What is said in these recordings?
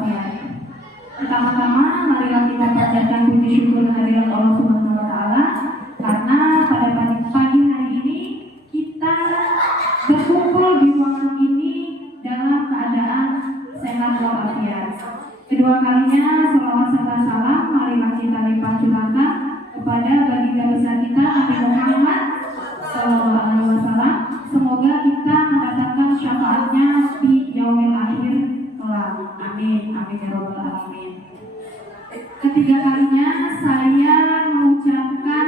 walafiat. Pertama-tama, marilah kita panjatkan puji syukur kehadirat Allah Subhanahu wa Ta'ala, karena pada pagi hari ini kita berkumpul di ruangan ini dalam keadaan sehat walafiat. Kedua kalinya, salawat serta salam marilah kita limpah curahkan kepada baginda besar kita Nabi Muhammad SAW. Semoga kita mendapatkan syafaatnya di yaumil akhir kelak. Amin, amin ya rabbal alamin. Ketiga kalinya saya mengucapkan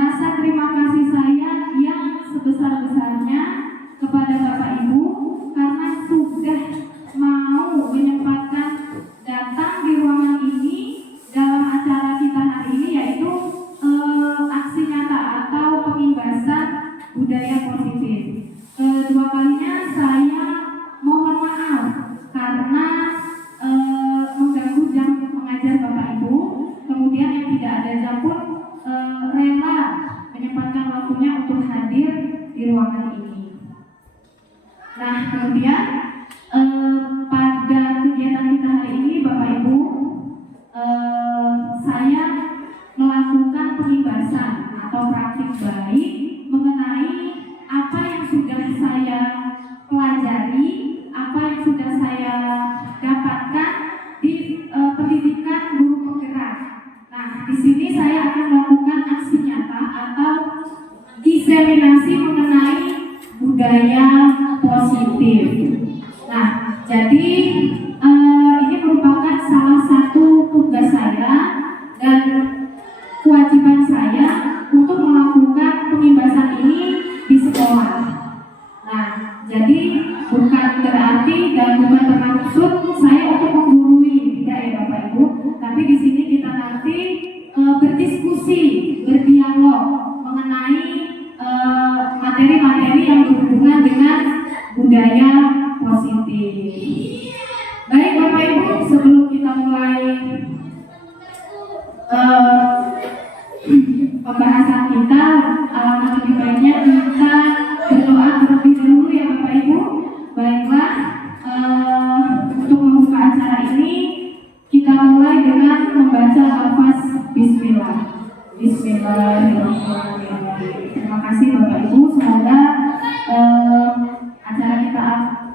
rasa terima kasih saya yang sebesar-besarnya kepada Bapak Ibu karena sudah mau menyempatkan datang di ruangan ini dalam acara kita hari ini, yaitu aksi nyata atau pengimbasan budaya positif. Kedua kalinya saya mohon maaf karena mengganggu jam mengajar Bapak Ibu. Kemudian yang tidak ada jam pun rela menyempatkan waktunya untuk hadir di ruangan ini. Nah, kemudian pada kegiatan kita hari ini Bapak Ibu, saya melakukan pengimbasan atau praktik baik mengenai apa yang sudah saya pelajari, apa yang sudah saya dapatkan di pendidikan guru penggerak. Nah, di sini saya akan melakukan aksi nyata atau diseminasi mengenai budaya positif. Nah, jadi ini merupakan salah satu tugas saya dan kewajiban saya untuk melakukan pengimbasan ini di sekolah. Nah, jadi bukan berarti dan bukan bermaksud saya untuk menggurui, tidak ya Bapak Ibu. Tapi di sini kita nanti berdiskusi, berdialog mengenai materi-materi yang berhubungan dengan budaya positif. Baik Bapak Ibu, sebelum kita mulai pembahasan kita, alangkah lebih baiknya kita berdoa terlebih dahulu ya Bapak Ibu. Baiklah, untuk membuka acara ini kita mulai dengan membaca lafaz Bismillah. Bismillahirrahmanirrahim. Terima kasih Bapak Ibu. Semoga acara kita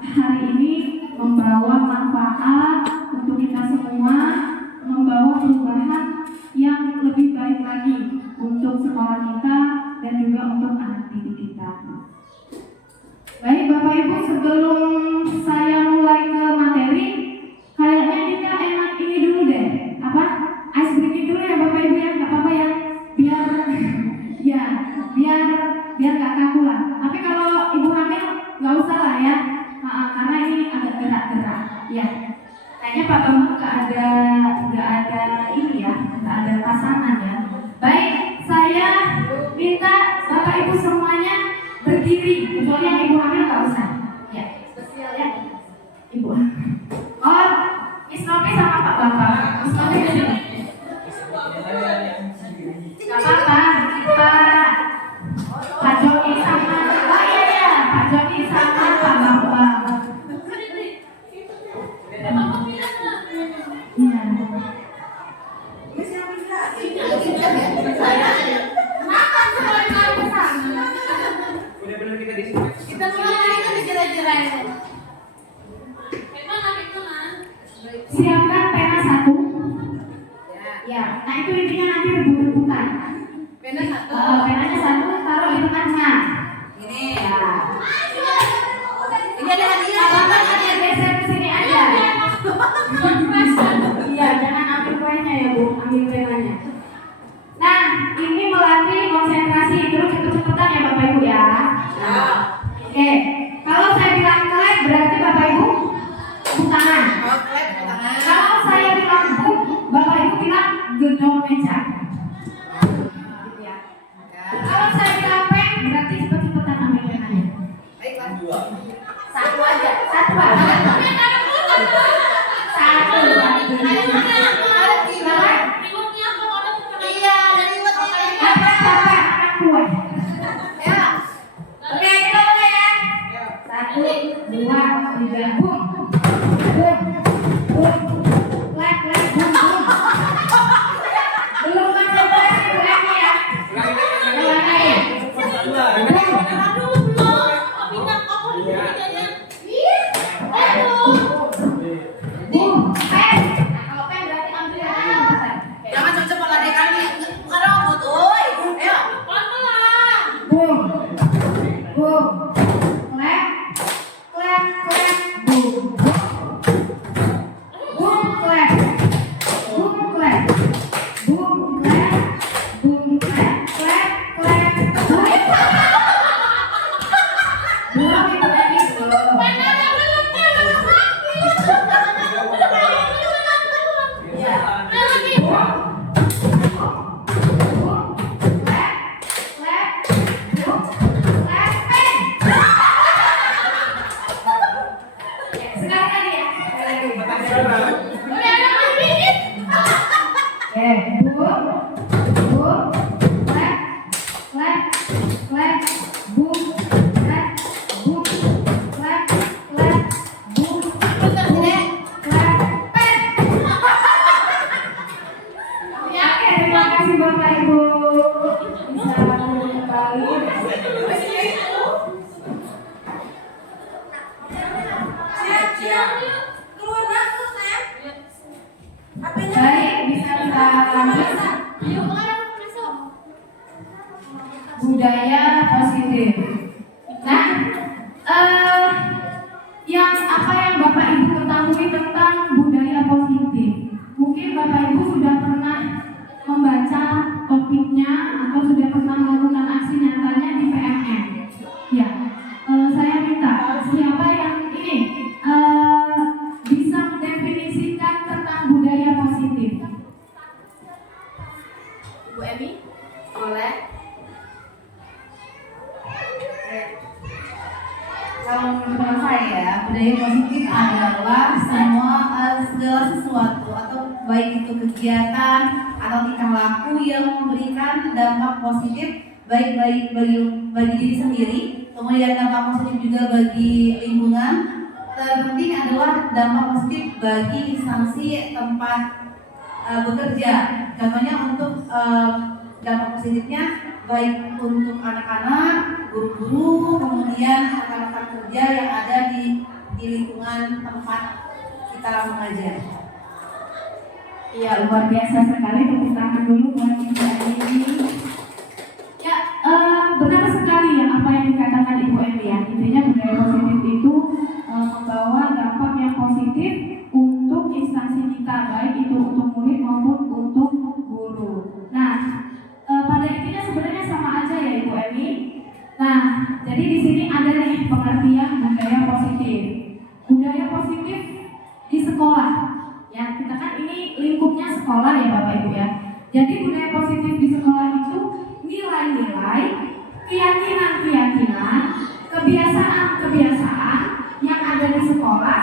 hari ini membawa manfaat untuk kita semua, membawa perubahan yang lebih baik lagi untuk sekolah kita dan juga untuk anak didik kita. Baik Bapak Ibu, sebelum saya mulai ke materi, kayaknya kita enak ini dulu deh, ice breaking dulu ya Bapak Ibu ya, nggak apa-apa ya, biar nggak kaku lah. Tapi kalau ibu hamil nggak usah lah ya, karena ini agak gerak-gerak. Ya, kayaknya Pak Bambang nggak ada ini ya, nggak ada pasangan ya. Baik, saya minta Bapak Ibu semuanya berdiri, kecuali yang ibu hamil nggak usah. Ya, spesial ya, ibu. Oh, Isnomi sama Pak Bambang. Isnomi di sini. Nggak apa-apa, Pak Joni sama, Pak Joni sama Pak Bambang. Kita jera-jerain. Siapkan pena satu. Ya, nah itu intinya nanti rebut-rebutan. Penanya satu, taruh di tengahnya. Ini. Ya. Ini ada hadiah. Bapak hadiah geser ke sini aja. Iya, jangan ambil kuenya ya Bu, ambil penanya. Nah, ini melatih konsentrasi, terus cepet-cepetan ya Bapak Ibu ya. Oke, kalau saya bilang clap berarti Bapak Ibu tepuk tangan. Kalau saya bilang book, Bapak Ibu bilang gedor meja. Budaya positif. Nah, apa yang Bapak Ibu ketahui tentang budaya positif? Mungkin Bapak Ibu sudah pernah membaca topiknya atau sudah pernah melakukan aksi nyatanya di PMM. Ya, saya minta siapa yang ini bisa mendefinisikan tentang budaya positif? Ibu Emi, boleh? Kalau menurut saya, budaya positif adalah segala sesuatu atau baik itu kegiatan atau tingkah laku yang memberikan dampak positif baik bagi diri sendiri, kemudian dampak positif juga bagi lingkungan. Terpenting adalah dampak positif bagi instansi tempat bekerja. Contohnya untuk dampak positifnya baik untuk anak-anak, guru-guru, kemudian rekan-rekan kerja yang ada di lingkungan tempat kita mengajar. Iya, luar biasa sekali. Tepuk tangan dulu buat kita ini. Ya, benar sekali ya apa yang dikatakan Ibu Emi ya. Intinya budaya positif itu membawa dampak yang positif untuk instansi kita, baik itu untuk murid maupun untuk guru. Nah, pada intinya sebenarnya sama aja ya Ibu Emi. Nah, jadi di sini ada nih pengertian budaya positif. Budaya positif di sekolah. Ya, kita kan ini lingkupnya sekolah ya Bapak Ibu ya. Jadi budaya positif di sekolah itu nilai-nilai, keyakinan-keyakinan, kebiasaan-kebiasaan yang ada di sekolah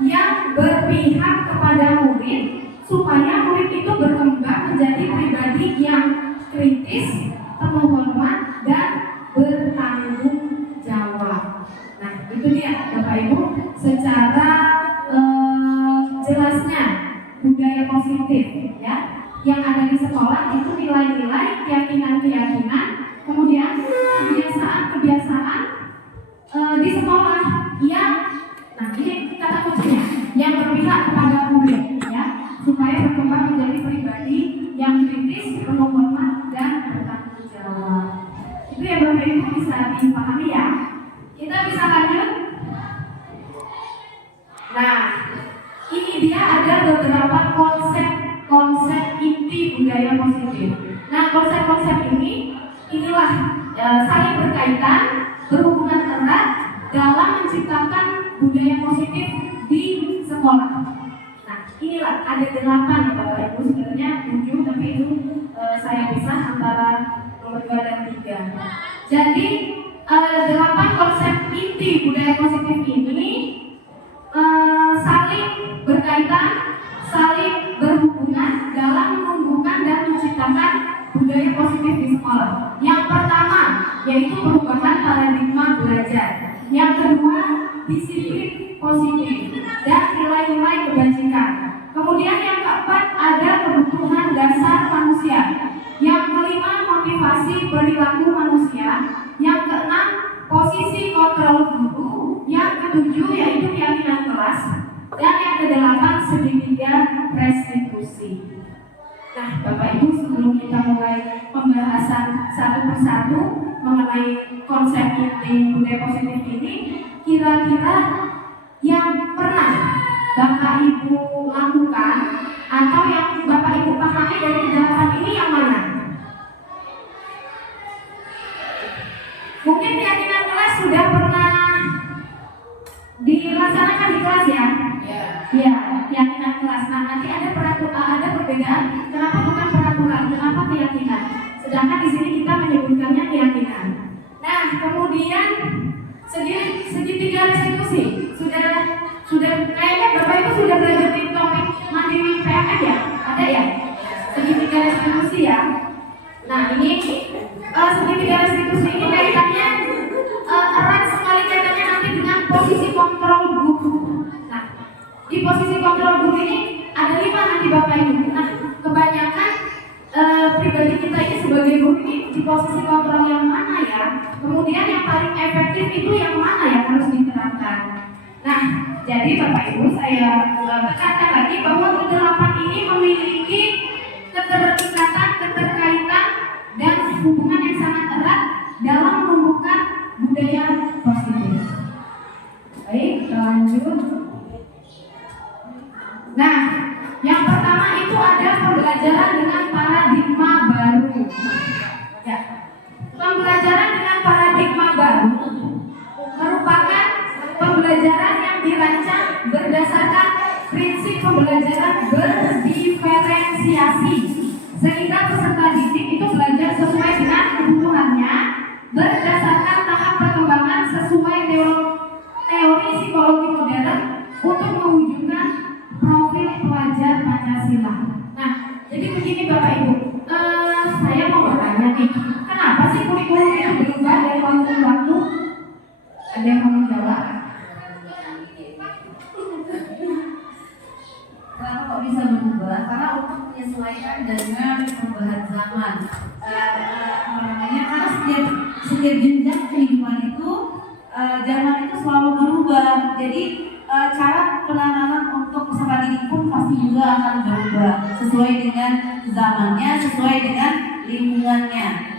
yang berpihak kepada murid supaya murid itu berkembang menjadi pribadi yang kritis, penuh hormat, dan bertanggung jawab. Nah, itu dia Bapak Ibu secara jelasnya budaya positif ya yang ada di sekolah itu nilai-nilai, keyakinan-keyakinan, kemudian kebiasaan-kebiasaan di sekolah yang nah ini kata kuncinya yang berpihak kepada murid ya supaya berkembang menjadi pribadi yang kritis, penuh hormat, dan bertanggung jawab. Itu ya Bapak Ibu bisa dipahami ya. Kita bisa lanjut. Nah, ini dia ada beberapa konsep inti budaya positif. Nah, konsep-konsep inilah saling berkaitan, berhubungan erat dalam menciptakan budaya positif di sekolah. Nah, inilah ada 8 Bapak Ibu, sebenarnya 7 tapi itu saya pisah antara nomor 2 dan 3. Jadi 8 konsep inti budaya positif ini saling berkaitan, saling berhubungan dalam menumbuhkan dan menciptakan budaya positif di sekolah. Yang pertama yaitu perubahan paradigma belajar. Yang kedua disiplin positif dan nilai-nilai kebajikan. Kemudian yang keempat ada kebutuhan dasar manusia. Yang kelima motivasi perilaku manusia. Yang keenam posisi kontrol guru. Yang ketujuh yaitu keyakinan kelas. Dan yang kedelapan segitiga restitusi. Nah, Bapak Ibu, sebelum kita mulai pembahasan satu persatu mengenai konsep inti budaya positif ini, kira-kira yang pernah Bapak Ibu lakukan atau yang Bapak Ibu pahami dari kedelapan ini yang mana? Mungkin keyakinan kelas sudah pernah dilaksanakan di kelas ya? Ya, keyakinan kelas. Nah, nanti ada perbedaan. Kenapa bukan peraturan? Kenapa keyakinan? Sedangkan di sini kita menyebutkannya keyakinan. Nah, kemudian segitiga restitusi sudah kayaknya Bapak Ibu sudah belajar di topik mandiri PMM ya? Ada ya? Segitiga restitusi ya. Nah ini segitiga restitusi ini kaitannya erat sekali kaitannya nanti dengan posisi kontrol guru. Nah di posisi kontrol guru ini ada 5 nanti Bapak Ibu. Nah kebanyakan pribadi kita ini sebagai guru ini di posisi kontrol yang mana ya? Kemudian yang paling efektif itu yang mana yang harus diterapkan? Nah jadi Bapak Ibu saya tekankan lagi bahwa kedelapan ini memiliki keterikatan, keterkaitan dan hubungan yang sangat erat dalam menumbuhkan budaya positif. Baik, kita lanjut. Nah, yang pertama itu ada pembelajaran dengan paradigma baru. Ya, pembelajaran dengan paradigma baru merupakan pembelajaran yang dirancang berdasarkan prinsip pembelajaran berdiferensiasi, sehingga peserta didik itu belajar sesuai dengan kebutuhannya berdasarkan tahap perkembangan sesuai teori psikologi modern untuk mewujudkan profil pelajar Pancasila. Nah, jadi begini Bapak Ibu, saya mau bertanya nih, kenapa sih kurikulum itu berubah dari waktu ke waktu? Ada yang mau menjawab? Kenapa kok bisa berubah? Karena untuk menyesuaikan dengan perubahan zaman. Karena setiap jenjang kehidupan itu zaman itu selalu berubah. Jadi cara penanganan untuk peserta didik pun pasti juga akan berubah sesuai dengan zamannya, sesuai dengan lingkungannya.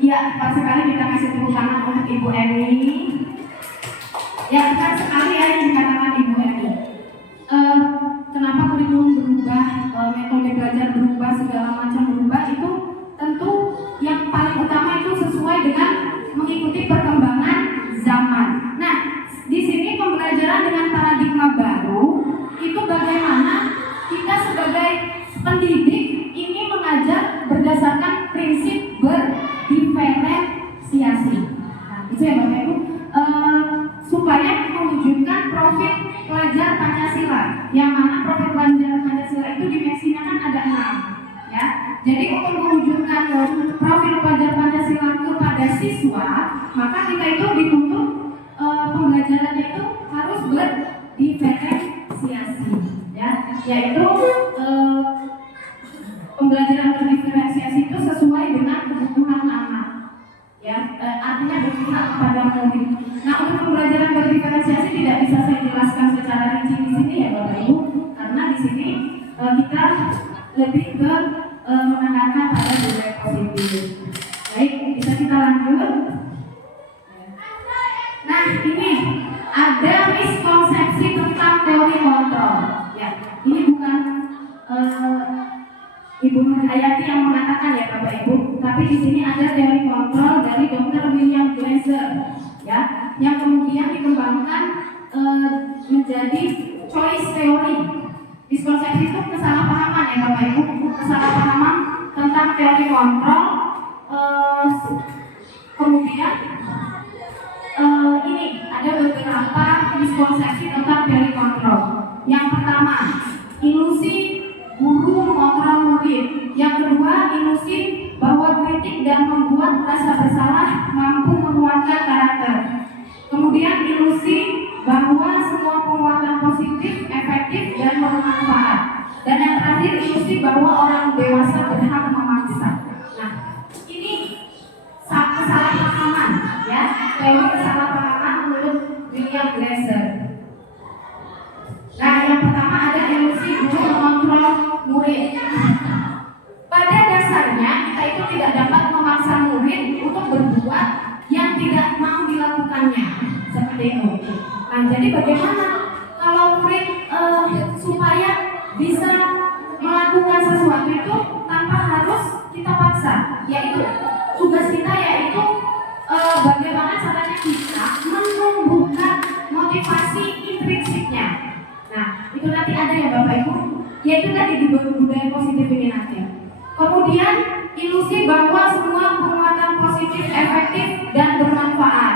Ya, pas sekali kita kasih tepuk tangan untuk Ibu Emi. Ya, pas sekali ya yang dikatakan Ibu Emi. Kenapa kurikulum berubah, metode belajar berubah, segala macam berubah, itu tentu yang paling utama itu sesuai dengan mengikuti perkembangan zaman. Nah, di sini pembelajaran dengan paradigma baru itu bagaimana kita sebagai pendidik ini mengajar berdasarkan prinsip berdiferensiasi. Nah, itu ya Bapak Ibu, supaya mewujudkan profil pelajar Pancasila, yang mana profil pelajar Pancasila itu dimensinya kan ada 6 ya. Jadi untuk mewujudkan profil pelajar Pancasila kepada siswa, maka kita itu dituntut pembelajarannya itu harus berdiferensiasi ya, yaitu pembelajaran berdiferensiasi itu sesuai dengan kebutuhan anak ya, artinya berpihak kepada murid. Nah, untuk pembelajaran berdiferensiasi tidak bisa saya jelaskan secara rinci di sini ya Bapak Ibu, karena di sini kita lebih ke menekankan pada budaya positif. Baik, bisa kita lanjut. Nah, ini ada miskonsepsi tentang teori kontrol. Ya, ini bukan Ibu Nurhayati yang mengatakan ya Bapak Ibu, tapi di sini ada teori kontrol dari Dr. William Glasser, ya, yang kemudian dikembangkan menjadi choice theory. Miskonsepsi itu kesalahpahaman ya Bapak Ibu, kesalahpahaman tentang teori kontrol. Kemudian ini ada beberapa miskonsepsi tentang teori kontrol. Yang pertama, ilusi guru mengontrol murid. Yang kedua, ilusi bahwa kritik dan membuat rasa bersalah mampu menguatkan karakter. Kemudian ilusi bahwa semua penguatan positif, efektif dan bermanfaat. Dan yang terakhir, ilusi bahwa orang dewasa berhak memaksa. Nah, ini kesalahpahaman ya, teori kesalahpahaman menurut William Glasser. Nah, yang pertama ada ilusi guru mengontrol murid. Pada dasarnya kita itu tidak dapat memaksa murid untuk berbuat yang tidak mau dilakukannya, seperti itu. Nah, jadi bagaimana kalau murid supaya bisa melakukan sesuatu itu tanpa harus kita paksa? Yaitu tugas kita yaitu bagaimana caranya kita menumbuhkan motivasi intrinsiknya. Nah, itu nanti ada ya Bapak Ibu, yaitu tadi di budaya positif ini nanti. Kemudian ilusi bahwa semua penguatan positif efektif dan bermanfaat.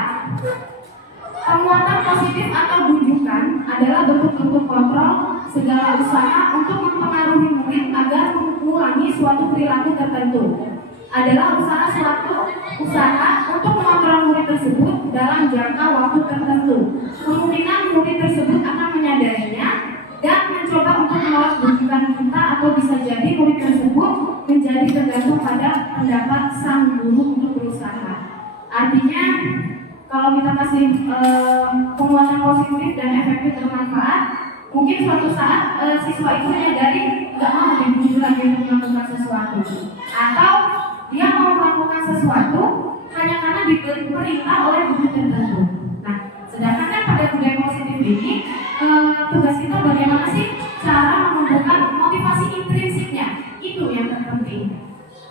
Penguatan positif atau bujukan adalah bentuk-bentuk kontrol segala usaha untuk mempengaruhi murid agar mengulangi suatu perilaku tertentu. Adalah usaha untuk mengontrol murid tersebut dalam jangka waktu tertentu. Kemungkinan murid tersebut akan menyadarinya dan mencoba untuk menolak bujukan kita, atau bisa jadi murid tersebut menjadi tergantung pada pendapat sang guru untuk berusaha. Artinya, kalau kita kasih penguatan positif dan efektif bermanfaat, mungkin suatu saat siswa itu menyadari nggak mau dibujuk lagi untuk melakukan sesuatu, atau dia mau melakukan sesuatu hanya karena diberi perintah oleh guru tertentu. Nah, sedangkan kan pada budaya positif ini tugas kita bagaimana sih cara menumbuhkan motivasi intrinsiknya, itu yang terpenting.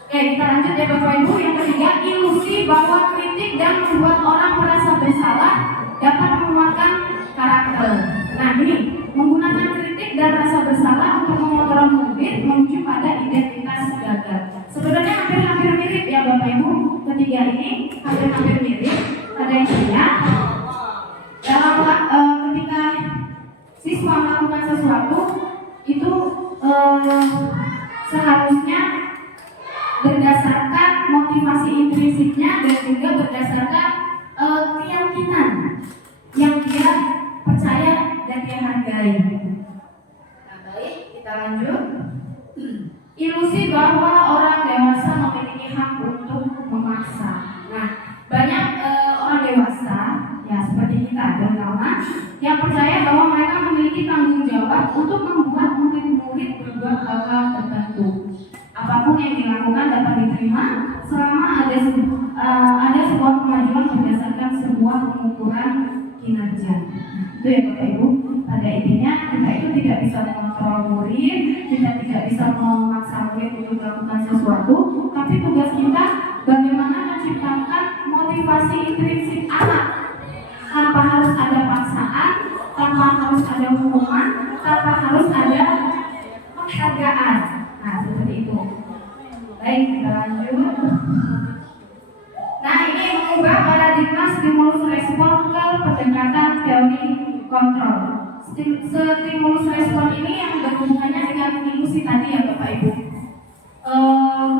Oke, kita lanjut ya Bapak Ibu. Yang ketiga, ilusi bahwa kritik dan membuat orang merasa bersalah dapat menguatkan karakter. Nah, ini menggunakan kritik dan rasa bersalah untuk mengontrol murid menuju pada identitas gagal. Sebenarnya hampir-hampir mirip ya Bapak Ibu. Ketiga ini hampir-hampir mirip. Pada intinya, dalam ketika siswa melakukan sesuatu itu seharusnya berdasarkan motivasi intrinsiknya dan juga berdasarkan keyakinan yang dia percaya dan dia hargai. Nah, baik, kita lanjut. Ilusi bahwa orang dewasa memiliki hak untuk memaksa. Nah, banyak orang dewasa, ya seperti kita terutama, yang percaya bahwa mereka memiliki tanggung jawab untuk membuat murid-murid berbuat hal-hal tertentu. Apapun yang dilakukan dapat diterima selama ada sebuah kemajuan berdasarkan sebuah pengukuran kinerja. Itu ya Bapak Ibu. Pada intinya kita itu tidak bisa mengontrol murid, kita tidak bisa memaksa murid untuk melakukan sesuatu, tapi tugas kita bagaimana menciptakan motivasi intrinsik anak tanpa harus ada paksaan, tanpa harus ada hukuman, tanpa harus ada penghargaan. Nah, seperti itu. Baik, kita lanjut. Nah, ini mengubah paradigma stimulus respon ke pendekatan teori kontrol. Stimulus respon ini yang berhubungannya dengan ilusi tadi ya Bapak Ibu.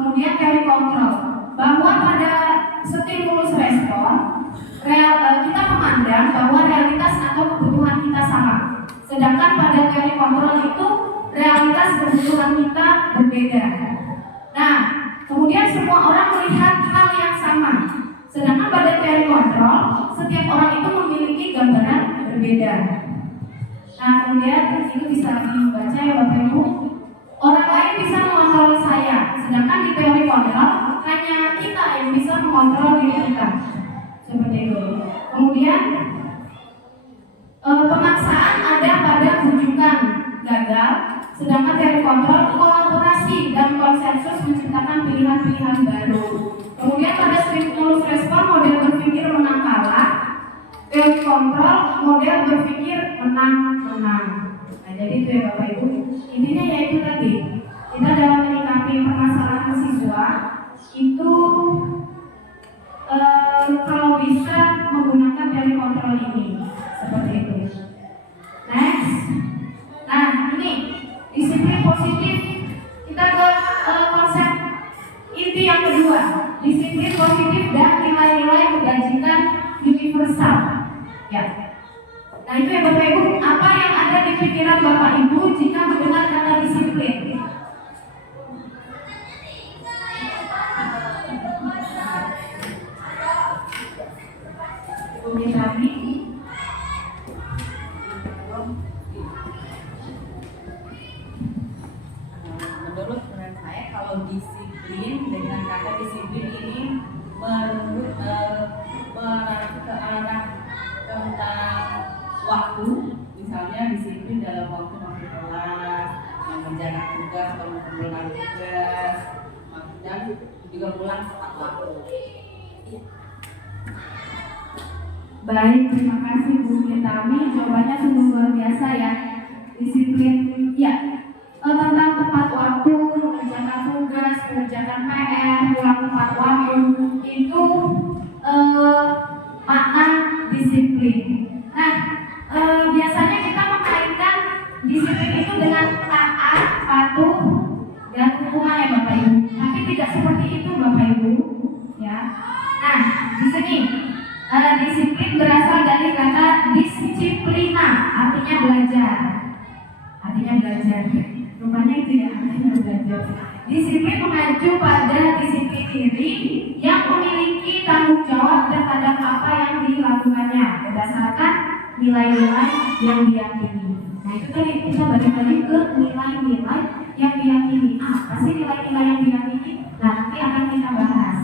Kemudian teori kontrol, bahwa pada stimulus respon kita memandang bahwa realitas atau kebutuhan kita sama. Sedangkan pada teori kontrol itu realitas kebutuhan kita berbeda. Nah, kemudian semua orang melihat hal yang sama. Sedangkan pada teori kontrol, setiap orang itu memiliki gambaran berbeda. Nah, kemudian itu bisa dibaca ya Bapak Ibu. Orang lain bisa mengontrol saya, sedangkan di teori kontrol hanya kita yang bisa mengontrol diri kita. Seperti itu. Kemudian pemaksaan ada pada rujukan gagal, sedangkan teori kontrol kolaborasi dan konsensus menciptakan pilihan-pilihan baru. Kemudian pada stimulus respon model berpikir menang kalah, teori kontrol model berpikir menang-menang. Nah, jadi itu ya Bapak Ibu. Intinya yaitu tadi, kita dalam menyikapi permasalahan siswa itu kalau bisa menggunakan teori kontrol ini seperti itu. Next. Nah, ini disiplin positif. Kita ke konsep inti yang kedua, disiplin positif dan nilai-nilai kebajikan universal. Ya. Nah, itu ya Bapak Ibu, apa yang ada di pikiran Bapak Ibu jika mendengar kata disiplin? Menurut saya, kalau disiplin, dengan kata disiplin ini menurut mengarah ke arah tentang waktu, misalnya disiplin dalam waktu masuk kelas, mengerjakan tugas atau mengumpulkan tugas, dan juga pulang tepat waktu. Baik, terima kasih Bu Gitami. Jawabannya sungguh luar biasa ya. Disiplin, ya. Tentang tepat waktu, mengerjakan tugas, mengerjakan PR, pulang tepat waktu, itu makna disiplin. Nah, biasanya kita Bapak Ibu. Tapi tidak seperti itu Bapak Ibu, ya. Nah, di sini disiplin berasal dari kata disiplina, artinya belajar. Artinya belajar. Rupanya itu ya, artinya belajar. Disiplin mengacu pada disiplin diri yang memiliki tanggung jawab terhadap apa yang dilakukannya berdasarkan nilai-nilai yang diyakini. Nah itu tadi kita balik lagi ke nilai-nilai yang diyakini. Apa sih nilai-nilai yang diyakini? Nah nanti akan kita bahas.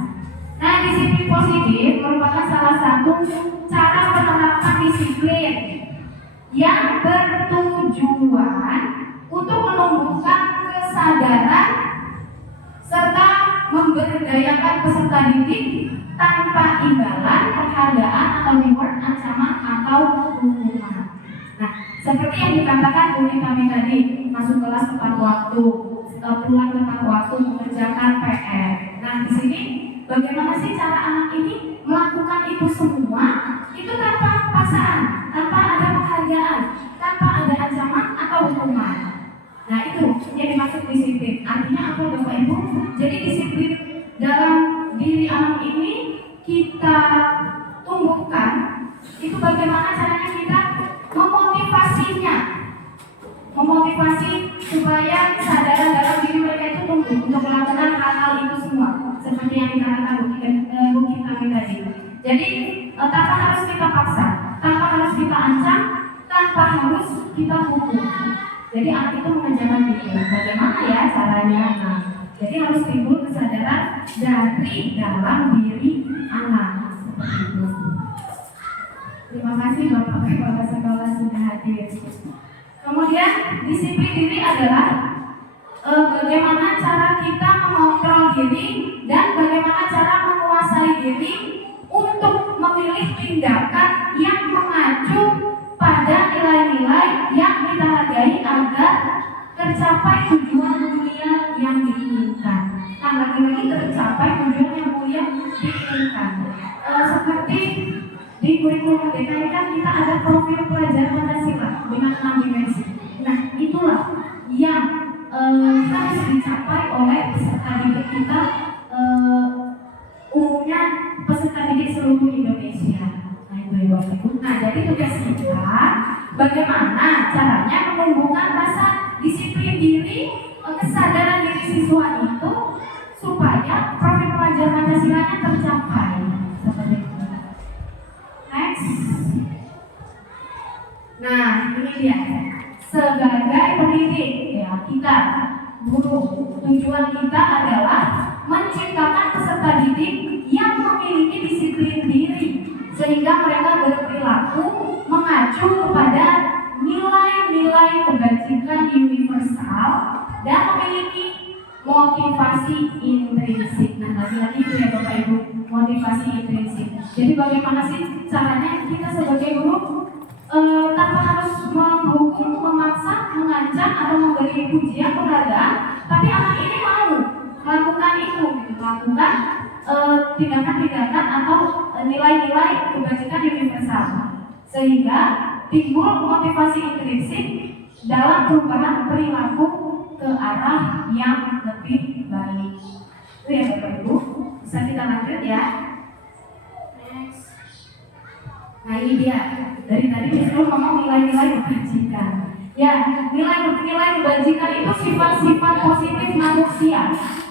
Nah disiplin positif merupakan salah satu cara penerapan disiplin yang bertujuan untuk menumbuhkan kesadaran serta memberdayakan peserta didik tanpa imbalan, penghargaan atau reward, ancaman atau hukuman. Nah, seperti yang dikatakan guru kami tadi, masuk kelas tepat waktu, pulang tepat waktu, mengerjakan PR. Nah, di sini bagaimana sih cara anak ini melakukan itu semua? Itu tanpa paksaan, tanpa ada penghargaan, tanpa ada ancaman atau hukuman. Nah itu yang dimaksud disiplin. Artinya apa Bapak Ibu? Jadi disiplin dalam diri anak ini kita tumbuhkan. Itu bagaimana caranya kita memotivasinya, memotivasi supaya kesadaran dalam diri mereka itu tumbuh untuk melakukan hal-hal itu semua. Seperti yang dikatakan bukti kami tadi. Jadi tanpa harus kita paksa, tanpa harus kita ancam, tanpa harus kita hukum. Jadi anak itu mengajarkan diri. Bagaimana ya caranya? Nah, jadi harus timbul kesadaran dari dalam diri anak. Seperti itu. Terima kasih Bapak Kepala Sekolah sudah hadir. Kemudian disiplin diri adalah bagaimana cara kita mengontrol diri dan bagaimana cara menguasai diri untuk memilih tindakan yang mengacu pada nilai-nilai yang kita hargai agar tercapai tujuan mulia yang diinginkan. Nah, lagi-lagi tercapai tujuan yang mulia diinginkan. Seperti di kurikulum Merdeka ini kan kita ada profil pelajar Pancasila dengan 6 dimensi. Nah, itulah yang harus dicapai oleh peserta didik kita, umumnya peserta didik seluruh Indonesia. Nah, jadi tugas kita bagaimana caranya menumbuhkan rasa disiplin diri, kesadaran diri siswa itu supaya profil pelajar Pancasila-nya tercapai. Seperti itu. Next. Nah, ini dia. Sebagai pendidik ya kita guru, tujuan kita adalah menciptakan peserta didik yang memiliki disiplin diri sehingga mereka berperilaku mengacu kepada nilai-nilai kebajikan universal dan memiliki motivasi intrinsik. Nah, lagi-lagi itu ya Bapak Ibu, motivasi intrinsik. Jadi bagaimana sih caranya kita sebagai guru tanpa harus menghukum, memaksa, mengancam atau memberi pujian, penghargaan, tapi anak ini mau melakukan itu, melakukan tindakan-tindakan atau nilai-nilai kebajikan universal, sehingga timbul motivasi intrinsik dalam perubahan perilaku ke arah yang lebih baik. Itu ya Bapak Ibu, bisa kita lanjut ya. Next. Nah ini dia, dari tadi disuruh ngomong nilai-nilai kebajikan. Ya, nilai-nilai kebajikan itu sifat-sifat positif manusia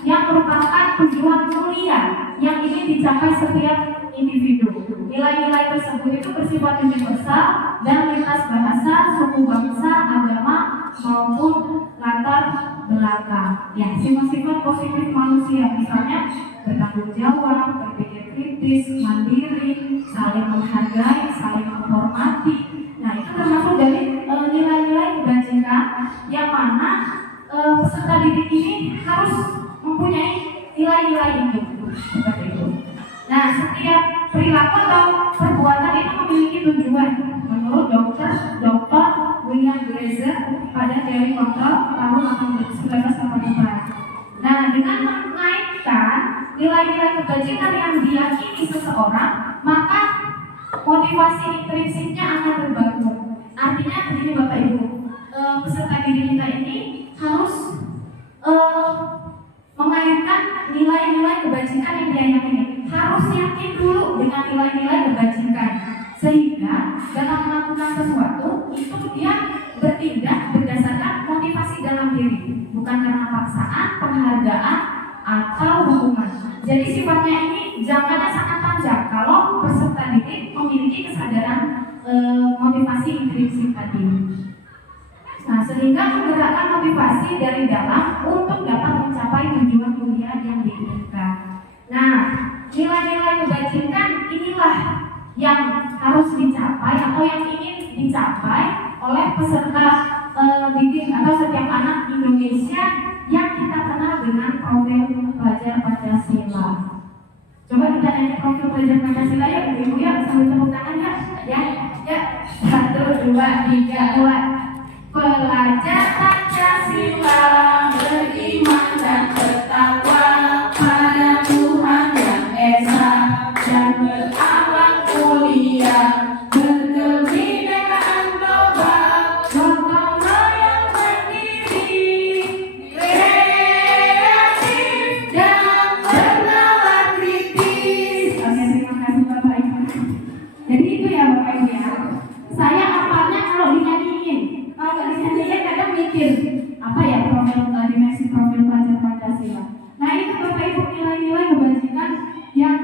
yang merupakan tujuan mulia yang ingin dicapai setiap individu. Nilai-nilai tersebut itu bersifat universal dan lintas bahasa, suku bangsa, agama maupun latar belakang. Ya, sifat-sifat positif manusia misalnya bertanggung jawab, berpikir kritis, mandiri, saling menghargai, saling menghormati. Nah, itu termasuk dari nilai-nilai kebajikan yang mana peserta didik ini harus mempunyai nilai-nilai itu. Seperti itu. Nah, setiap perilaku atau perbuatan itu memiliki tujuan. Menurut Dr. William Glaser pada teori kontrol tahun 1984. Nah, dengan mengaitkan nilai-nilai kebajikan yang diyakini seseorang, maka motivasi intrinsiknya akan terbangun. Artinya begini Bapak Ibu, peserta didik kita ini harus mengaitkan diri, bukan karena paksaan, penghargaan, atau hukuman. Jadi sifatnya ini jangkanya sangat panjang kalau peserta didik memiliki kesadaran motivasi intrinsik tadi. Nah, sehingga menggerakkan motivasi dari dalam untuk dapat mencapai tujuan kuliah yang diinginkan. Nah, nilai-nilai kebajikan inilah yang harus dicapai atau yang ingin dicapai oleh peserta didik atau setiap anak Indonesia yang kita kenal dengan profil pelajar Pancasila. Coba kita nyanyi profil pelajar Pancasila ya, ibu ya, sambil tepuk tangan ya. Ya, 1, 2, 3, mulai. Pelajar Pancasila beriman dan bertakwa pada Tuhan yang Esa dan berakhlak mulia, berkebinekaan global, gotong royong mandiri, kreatif dan bernalar kritis. Oke, terima kasih Bapak Ibu. Jadi itu ya Bapak Ibu ya. Saya hafalnya kalau dinyanyiin. Kalau nggak dinyanyiin kadang mikir apa ya dimensi profil pelajar Pancasila. Nah itu Bapak Ibu nilai-nilai kebajikan yang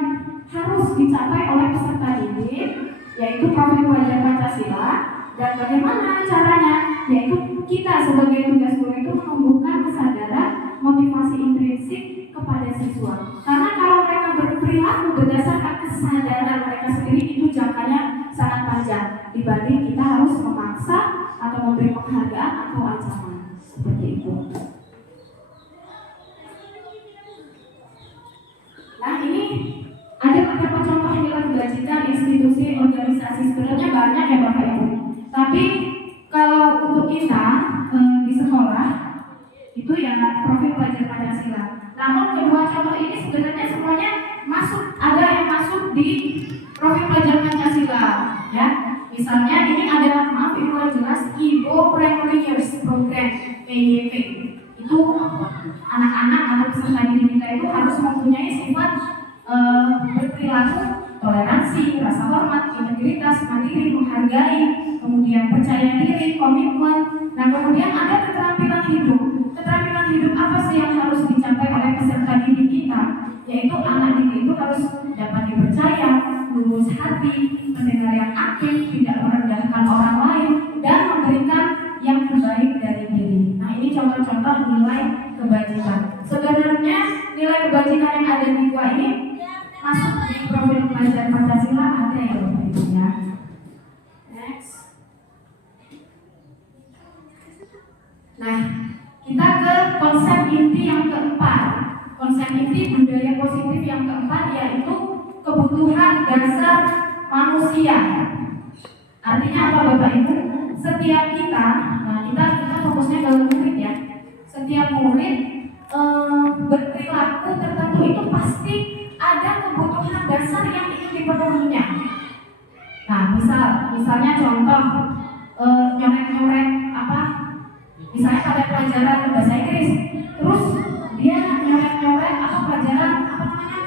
harus dicapai oleh peserta didik, yaitu profil pelajar Pancasila. Dan bagaimana caranya? Yaitu kita sebagai tugas guru itu menumbuhkan kesadaran motivasi intrinsik kepada siswa. Karena kalau mereka berperilaku berdasarkan kesadaran mereka sendiri itu jangkanya sangat panjang dibanding kita harus memaksa atau memberi penghargaan atau ancaman seperti itu. Nah ini ada beberapa contoh nilai kebajikan institusi organisasi, sebenarnya banyak ya Bapak Ibu. Tapi kalau untuk kita di sekolah itu ya profil pelajar Pancasila. Namun kedua contoh ini sebenarnya semuanya masuk, ada yang masuk di profil pelajar Pancasila ya. Misalnya ini adalah, maaf ini kurang jelas, Ibo Primary Years Program PYP. Itu anak-anak atau peserta didik kita itu harus mempunyai sifat berperilaku toleransi, rasa hormat, integritas, mandiri, menghargai, kemudian percaya diri, komitmen. Nah kemudian ada keterampilan hidup. Keterampilan hidup apa sih yang harus dicapai oleh peserta didik kita? Yaitu anak didik itu harus dapat dipercaya, lurus hati, mendengar yang aktif, tidak merendahkan orang lain, dan memberikan yang terbaik dari diri. Nah ini contoh-contoh nilai kebajikan. Sebenarnya nilai kebajikan yang ada di gua ini masuk di profil pelajar Pancasila ada ya Bapak Ibu ya. Next. Nah kita ke konsep inti yang keempat. Konsep inti budaya positif yang keempat yaitu kebutuhan dasar manusia. Artinya apa Bapak Ibu? Setiap kita, nah kita fokusnya ke murid ya. Setiap murid berperilaku tertentu itu pasti ada kebutuhan dasar yang ingin dipenuhinya. Nah, misalnya contoh nyoret-nyoret apa? Misalnya pada pelajaran bahasa Inggris, terus dia nyoret-nyoret apa pelajaran apa namanya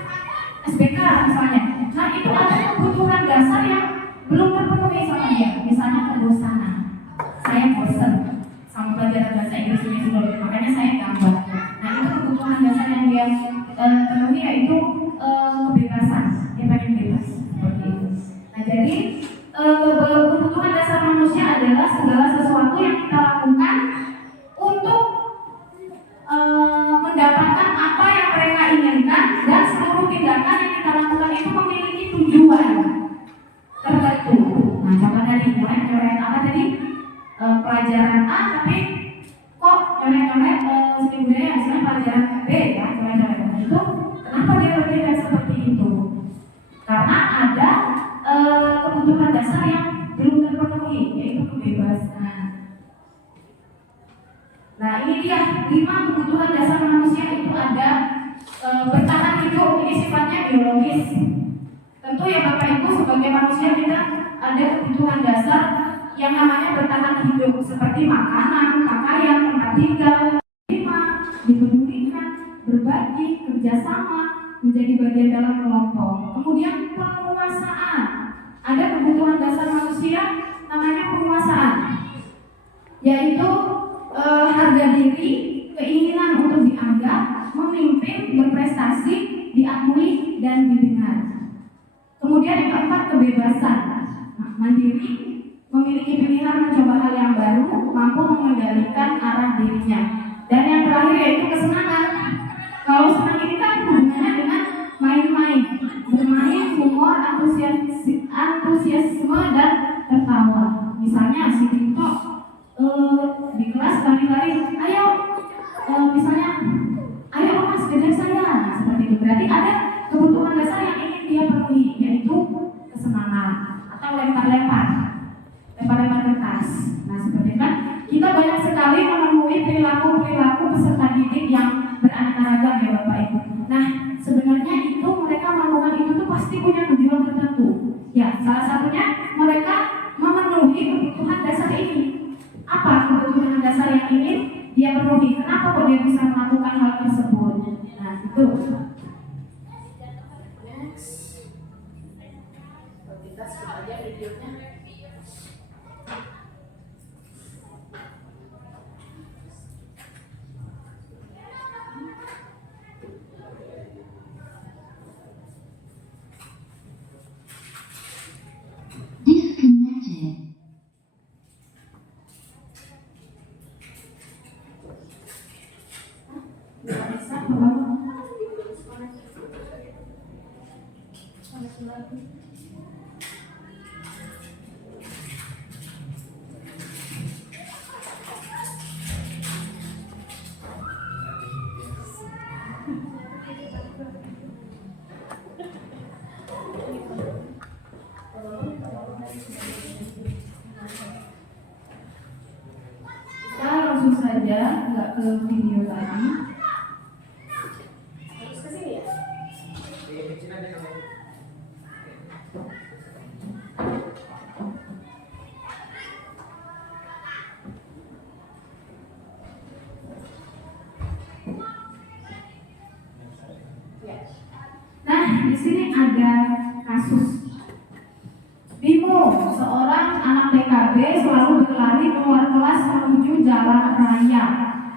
SBK misalnya. Nah itu ada kebutuhan dasar yang belum terpenuhi sama dia. Misalnya kebosanan. Saya bosan sama pelajaran bahasa Inggris ini dulu, makanya saya gambar. Nah itu kebutuhan dasar yang dia penuhi yaitu kebebasan. Dia pengen bebas seperti itu. Nah jadi kebutuhan dasar manusia adalah segala sesuatu yang kita lakukan untuk mendapatkan apa yang mereka inginkan, dan seluruh tindakan yang kita lakukan itu memiliki tujuan tertentu. Nah, contoh tadi nyoret-nyoret apa tadi? Pelajaran A, tapi kok nyoret-nyoret seni budaya hasilnya pelajaran B ya, nyoret-nyoret itu. Kenapa dia berbeda seperti itu? Karena ada kebutuhan dasar yang belum terpenuhi, yaitu kebebasan. Nah ini dia 5 kebutuhan dasar manusia itu ada bertahan hidup, ini sifatnya biologis. Tentu ya Bapak Ibu sebagai manusia kita ada kebutuhan dasar yang namanya bertahan hidup seperti makanan, pakaian, tempat tinggal, dipedulikan, berbagi, kerjasama, menjadi bagian dalam kelompok. Kemudian penguasaan, ada kebutuhan dasar manusia namanya penguasaan, yaitu harga diri, diakui, dan didengar. Kemudian yang keempat, kebebasan. Mandiri, memiliki pilihan mencoba hal yang baru, mampu mengendalikan arah dirinya. Dan yang terakhir yaitu kesenangan. Kalau senang ini kan hubungannya dengan main-main, bermain, humor, antusiasme, dan tertawa. Misalnya si Tito di kelas lari-lari, ayo misalnya, ayo mas kejar saya. Nah, seperti itu. Berarti ada kebutuhan dasar yang ingin dia penuhi, yaitu kesenangan atau lempar-lempar kertas. Nah, seperti itu kan kita banyak sekali menemui perilaku peserta didik yang beraneka ragam ya Bapak Ibu. Nah, sebenarnya itu mereka melakukan itu tuh pasti punya tujuan tertentu. Ya, salah satunya mereka memenuhi kebutuhan dasar ini. Apa kebutuhan dasar yang ingin dia penuhi? Kenapa kok dia bisa melakukan hal tersebut? Nah, itu. Kita skip aja videonya. Disconnected. Kita langsung saja nggak ke video tadi. Terus ke sini ya? Nah, di sini ada kasus. Bimo, seorang anak TKB selalu berlari keluar kelas menuju jalan raya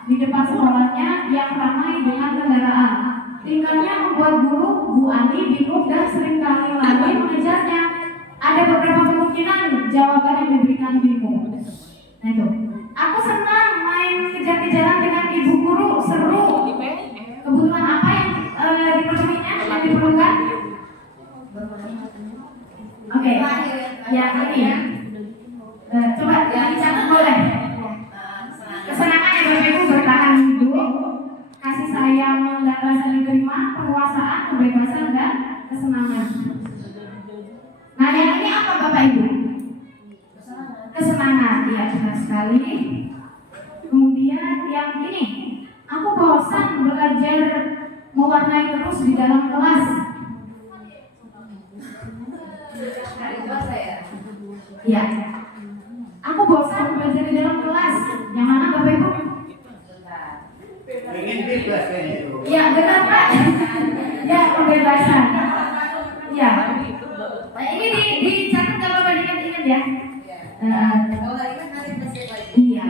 di depan sekolahnya yang ramai dengan kendaraan. Tingkahnya membuat guru, Bu Ani, bingung dan seringkali lari mengejarnya. Ada beberapa kemungkinan jawaban yang diberikan Bimo. Nah itu, aku senang main kejar-kejaran dengan ibu guru, seru. Kebutuhan apa yang dipenuhinya, yang diperlukan? Oke, yang ini ya. Coba yang dicatat boleh. Kesenangan yang berbeda bertahan hidup, kasih sayang dan rasa diterima, penguasaan, kebebasan dan kesenangan. Nah yang ini apa Bapak Ibu? Kesenangan, ya benar sekali. Kemudian yang ini, aku bosan belajar mewarnai terus di dalam kelas. Ya, aku bosan belajar di dalam kelas. Yang mana Bapak Ibu? Ingin bebas kan itu? Ya benar Pak. Ya kebebasan. Ya. Nah, ini dicatat kalau Bapak diingat ya. Kalau lagi kan nanti kita save lagi. Iya.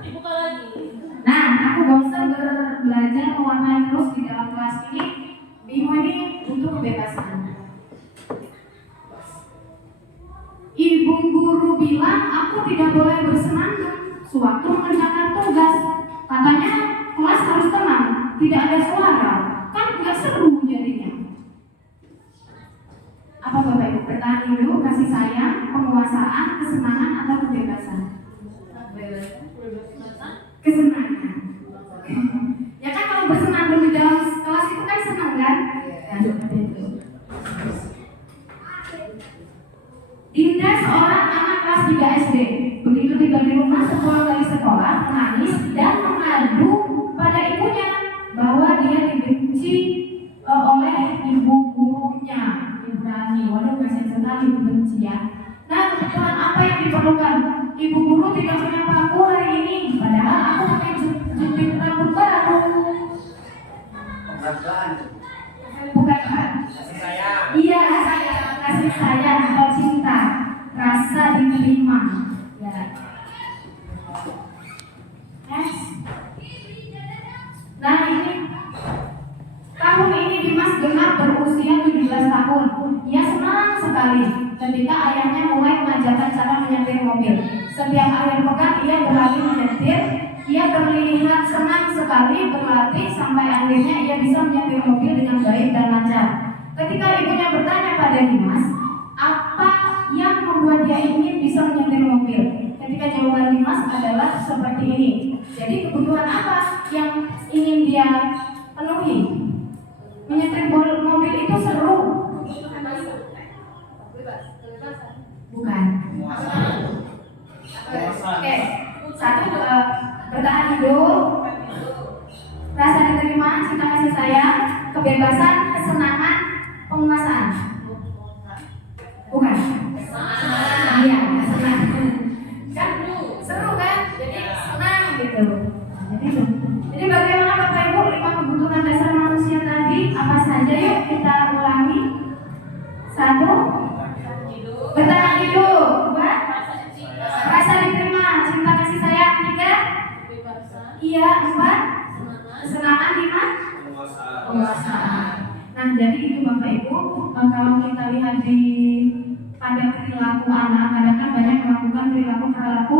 Dibuka lagi. Nah, aku bosan belajar mewarnai terus di dalam kelas ini. Bimo ini untuk kebebasan. Ibu guru bilang aku tidak boleh bersenandung sewaktu mengerjakan tugas. Katanya kelas harus tenang, tidak ada suara. Kan nggak seru jadinya. Apa Bapak Ibu? Bertahan hidup, kasih sayang, penguasaan, kesenangan atau kebebasan? Kesenangan. Ya kan kalau bersenandung di dalam kelas itu kan senang kan? Ya, seperti itu. Dinda seorang anak kelas 3 SD. Begitu tiba di rumah sepulang dari sekolah, menangis dan mengadu pada ibunya bahwa dia dibenci oleh ibu gurunya. Ibrani, waduh kasihan sekali dibenci ya. Nah, kebutuhan apa yang diperlukan? Ibu guru tidak punya paku hari ini, padahal aku pakai jepit rambut baru. Penghargaan, Bukan Pak. kasih sayang. Iya, kasih sayang atau cinta, rasa diterima. Ya. berusia 17 tahun. Ia senang sekali ketika ayahnya mulai mengajarkan cara menyetir mobil. Setiap akhir pekan ia berlatih menyetir. Ia terlihat senang sekali berlatih sampai akhirnya ia bisa menyetir mobil dengan baik dan lancar. Ketika ibunya bertanya pada Dimas, apa yang membuat dia ingin bisa menyetir mobil? Ketika jawaban Dimas adalah seperti ini. Jadi kebutuhan apa yang ingin dia penuhi? Menyetir mobil itu seru. Bukan. Oke. Satu, bertahan hidup, rasa diterima, cinta kasih sayang, kebebasan, kesenangan, penguasaan. Bukan. Iya, senang. Kan seru kan? Jadi senang gitu. Jadi bagaimana Bapak Ibu 5 kebutuhan dasar manusia tadi apa saja? Yuk kita ulangi. 1, bertahan hidup. 2, rasa diterima, cinta kasih sayang. 3, iya. 4, kesenangan. 5, penguasaan. Nah, jadi itu Bapak Ibu, kalau kita lihat pada perilaku anak, kadang kan banyak melakukan perilaku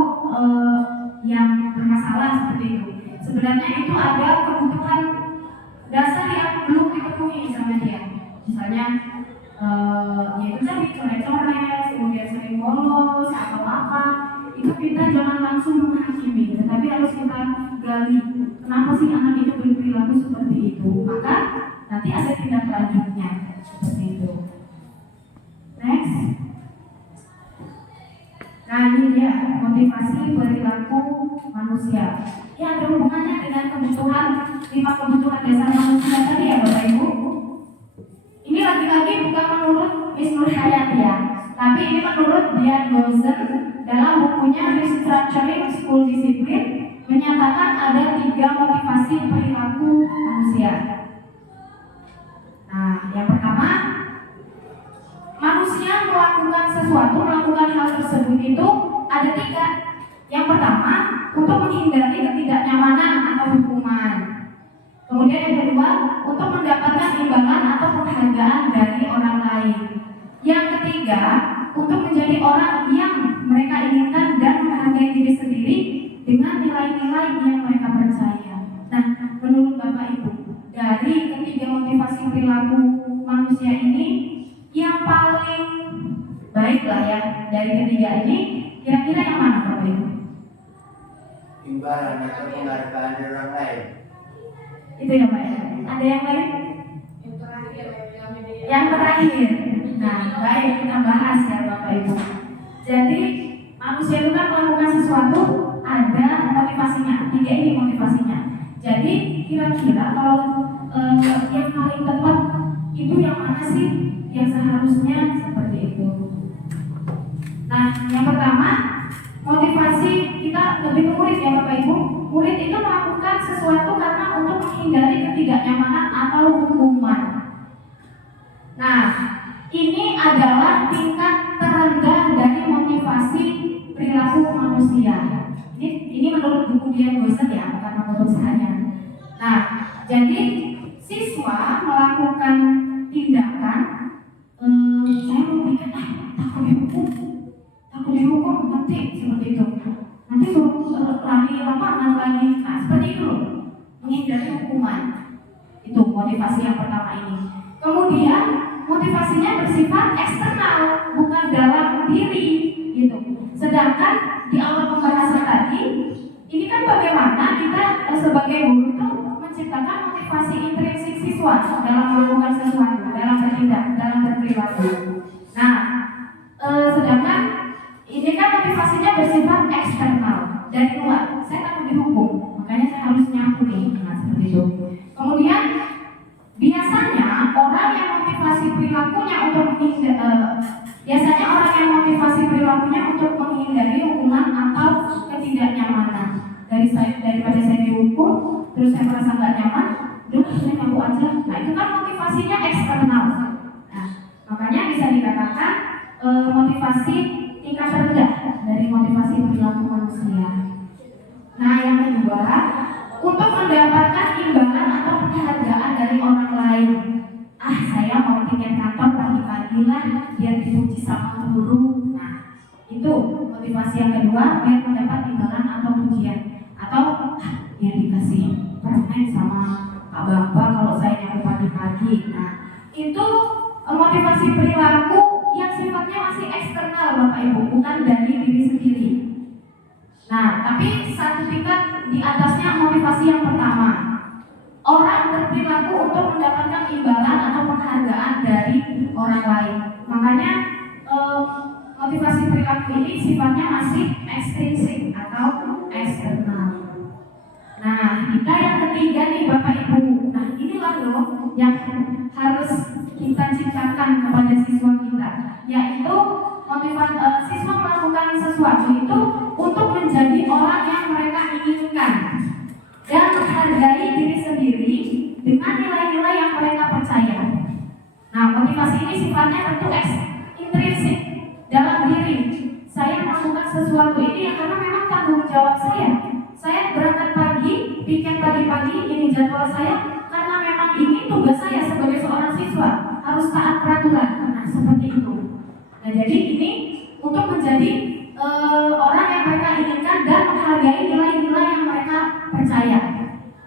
yang bermasalah seperti itu. Sebenarnya itu ada kebutuhan dasar yang belum dipenuhi sama dia. Misalnya, yaitu tadi coret-coret, kemudian sering bolos atau apa. Itu kita jangan langsung menghakimi, tetapi harus kita gali. Kenapa sih anak itu berperilaku seperti itu? Maka nanti ada tindak lanjutnya seperti itu. Next. Nah, ini dia motivasi perilaku manusia. Ya, ada hubungannya dengan kebutuhan 5 kebutuhan dasar manusia tadi ya Bapak Ibu. Ini lagi-lagi bukan menurut Miss Nur Hayati ya, tapi ini menurut Dian Gozen dalam bukunya Restructuring School Discipline menyatakan ada 3 motivasi perilaku manusia. Nah, yang pertama, manusia melakukan hal tersebut itu ada 3. Yang pertama, untuk menghindari ketidaknyamanan atau hukuman. Kemudian yang kedua, untuk mendapatkan imbalan atau penghargaan dari orang lain. Yang ketiga, untuk menjadi orang yang mereka inginkan dan menghargai diri sendiri dengan nilai-nilai yang mereka percaya. Nah, menurut Bapak Ibu, dari ketiga motivasi perilaku manusia ini, yang paling baik lah ya dari ketiga ini, kira-kira yang mana Bapak Ibu? Imbalan atau penghargaan dari orang lain. Itu ya Pak ya? Ada yang lain? Yang terakhir. Nah, baik, kita bahas ya Bapak Ibu. Jadi manusia itu kan melakukan sesuatu ada motivasinya. 3 ini motivasinya. Jadi kira-kira kalau yang paling tepat itu yang mana sih yang seharusnya seperti itu? Nah, yang pertama, motivasi kita lebih ke murid ya Bapak Ibu. Murid itu melakukan sesuatu karena untuk menghindari ketidaknyamanan atau hukuman. Nah, ini adalah tingkat terendah dari motivasi perilaku manusia. Ini menurut buku Dian Gozen ya, bukan menurut saya. Nah, jadi siswa melakukan tindakan, saya mau bikin takut dihukum nanti seperti itu. Nanti suruh lari lapangan lagi, nah seperti itu, menghindari hukuman. Itu motivasi yang pertama ini. Kemudian motivasinya bersifat eksternal, bukan dalam diri, gitu. Sedangkan di awal pembahasan tadi, ini kan bagaimana kita sebagai guru itu menciptakan motivasi intrinsik siswa dalam melakukan sesuatu, dalam bertindak, dalam berperilaku. Nah, sedangkan ini kan motivasinya bersifat eksternal dari luar. Saya takut dihukum, makanya saya harus nyapu nih, nah seperti itu. Kemudian biasanya orang yang motivasi perilakunya untuk menghindari hukuman atau ketidaknyamanan. Daripada saya dihukum, terus saya merasa nggak nyaman, udah saya nyapu aja. Nah itu kan motivasinya eksternal. Nah, makanya bisa dikatakan motivasi tingkat rendah dari motivasi perilaku manusia. Nah yang kedua, untuk mendapatkan imbalan atau penghargaan dari orang lain. Saya mau tiket kantor pagi-pagi lah biar dipuji sama guru. Nah, itu motivasi yang kedua, biar mendapat imbalan atau pujian, atau biar dikasih permen sama Pak Bapak kalau saya nyapu pagi-pagi. Nah, itu motivasi perilaku yang sifatnya masih eksternal Bapak Ibu, bukan dari diri sendiri. Nah, tapi satu tingkat di atasnya motivasi yang pertama. Orang berperilaku untuk mendapatkan imbalan atau penghargaan dari orang lain. Makanya motivasi perilaku ini sifatnya masih ekstrinsik atau eksternal. Nah, kita yang ketiga nih Bapak Ibu. Nah, inilah loh yang harus kita ciptakan kepada siswa kita, yaitu motivasi siswa melakukan sesuatu itu untuk menjadi orang yang mereka inginkan dan menghargai diri sendiri dengan nilai-nilai yang mereka percaya. Nah, motivasi ini sifatnya tentu intrinsik dalam diri. Saya melakukan sesuatu ini karena memang tanggung jawab saya. Saya berangkat pagi, piket pagi-pagi, ini jadwal saya karena memang ini tugas saya sebagai seorang siswa, harus taat peraturan. Nah, seperti itu. Nah, jadi ini untuk menjadi orang yang mereka inginkan dan menghargai nilai-nilai yang mereka percaya.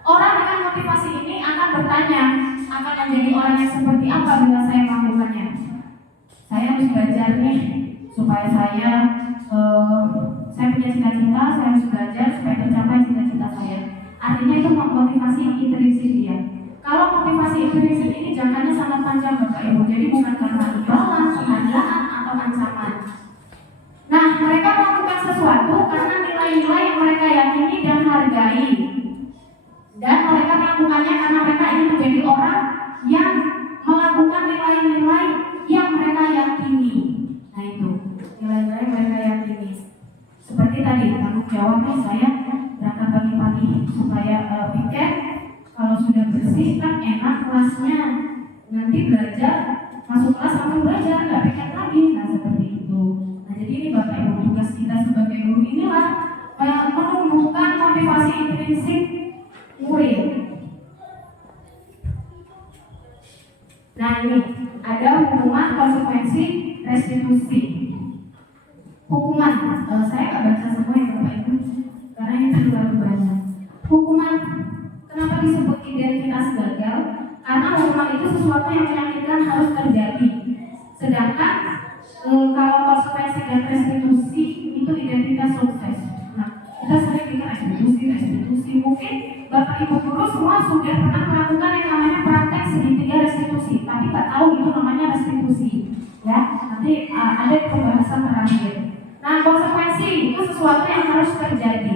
Orang dengan motivasi ini akan bertanya, akan menjadi orang yang seperti apa bila saya melakukannya. Saya harus belajar nih supaya saya punya cita-cita, saya harus belajar supaya tercapai cita-cita saya. Artinya itu motivasi intrinsik dia. Kalau motivasi intrinsik ini jangkanya sangat panjang Bapak Ibu, jadi bukan karena imbalan, penghargaan atau ancaman. Nah, mereka melakukan sesuatu karena nilai-nilai yang mereka yakini dan hargai. Dan mereka melakukannya karena mereka ingin menjadi orang yang melakukan nilai-nilai yang mereka yakini. Nah, itu nilai-nilai yang mereka yakini. Seperti tadi, tanggung jawabnya saya berangkat pagi-pagi supaya piket kalau sudah bersih kan enak kelasnya. Nanti belajar, masuk kelas langsung belajar, nggak piket lagi. Nah, seperti itu. Nah, jadi ini Bapak Ibu, tugas kita sebagai guru inilah menumbuhkan motivasi intrinsik murid. Nah, ini ada hukuman, konsekuensi, restitusi. Hukuman, saya nggak baca semua ya Bapak Ibu, karena ini terlalu banyak. Hukuman, kenapa disebut identitas gagal? Karena hukuman itu sesuatu yang menyakitkan harus terjadi. Sedangkan kalau konsekuensi dan restitusi itu identitas sukses. Nah, kita sering dengar restitusi. Mungkin Bapak Ibu guru semua sudah pernah melakukan yang namanya praktek segitiga restitusi, tapi nggak tahu itu namanya restitusi. Ya, nanti ada pembahasan terakhir. Nah, konsekuensi itu sesuatu yang harus terjadi.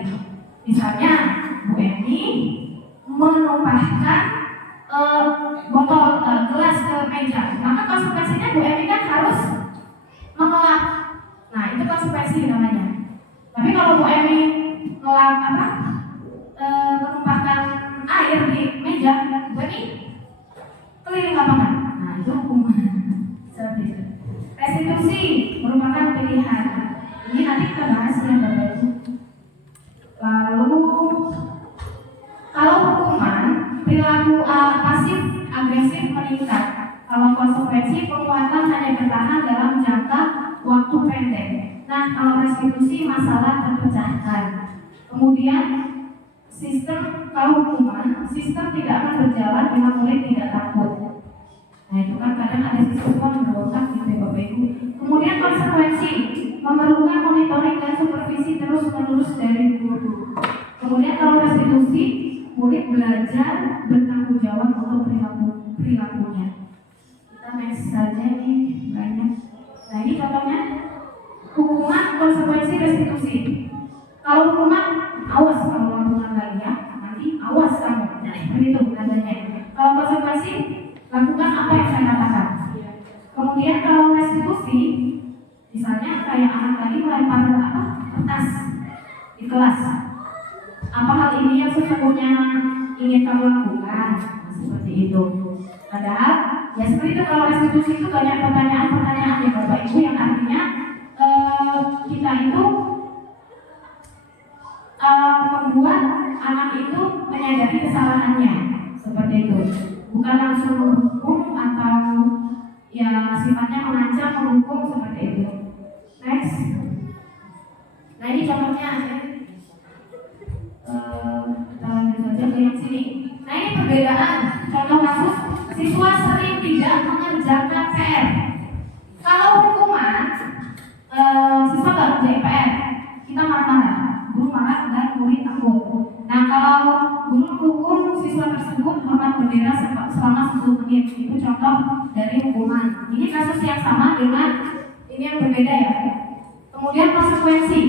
Misalnya, Bu Eni menumpahkan botol gelas ke meja, maka konsekuensinya Bu Eni kan harus mengelap. Nah, itu konsekuensi namanya. Tapi kalau Bu Eni menumpahkan air di meja, Bu Eni keliling lapangan. Nah, itu hukuman. Seperti itu. Restitusi merupakan pilihan. Ini nanti kita bahas ya Bapak Ibu. Lalu kalau hukuman, perilaku pasif agresif meningkat. Kalau konsekuensi, penguatan hanya bertahan dalam jangka waktu pendek. Nah, kalau restitusi, masalah terpecahkan. Kemudian kalau hukuman, sistem tidak akan berjalan bila murid tidak takut. Nah, itu kan kadang ada siswa yang berontak gitu ya Bapak Ibu. Kemudian konsekuensi, memerlukan monitoring dan supervisi terus-menerus dari guru. Kemudian kalau restitusi, murid belajar bertanggung jawab untuk perilakunya. Kita next saja nih, banyak. Nah, ini contohnya hukuman, konsekuensi, restitusi. Kalau hukuman, awas kalau lakukan lagi ya, nanti awas kamu. Nah, begitu nadanya. Kalau konsekuensi, lakukan apa yang saya katakan. Kemudian kalau restitusi, misalnya kayak anak tadi melempar kertas di kelas. Apa hal ini yang sesungguhnya ingin kamu lakukan? Nah, seperti itu. Padahal ya seperti itu, kalau restitusi itu banyak pertanyaan-pertanyaan ya Bapak Ibu, yang artinya kita itu membuat anak itu menyadari kesalahannya, seperti itu. Bukan langsung menghukum atau yang sifatnya mengancam, menghukum seperti itu. Next. Nah ini contohnya aja. Kita lanjut saja ke yang sini. Nah ini perbedaan. Contoh kasus siswa sering tidak mengerjakan PR. Kalau hukuman siswa nggak kerjain PR, kita marah-marah, guru marah dan murid takut. Nah kalau guru hukum siswa tersebut hormat bendera selama 10 menit, itu contoh dari hukuman. Ini kasus yang sama dengan ini yang berbeda ya. Kemudian konsekuensi.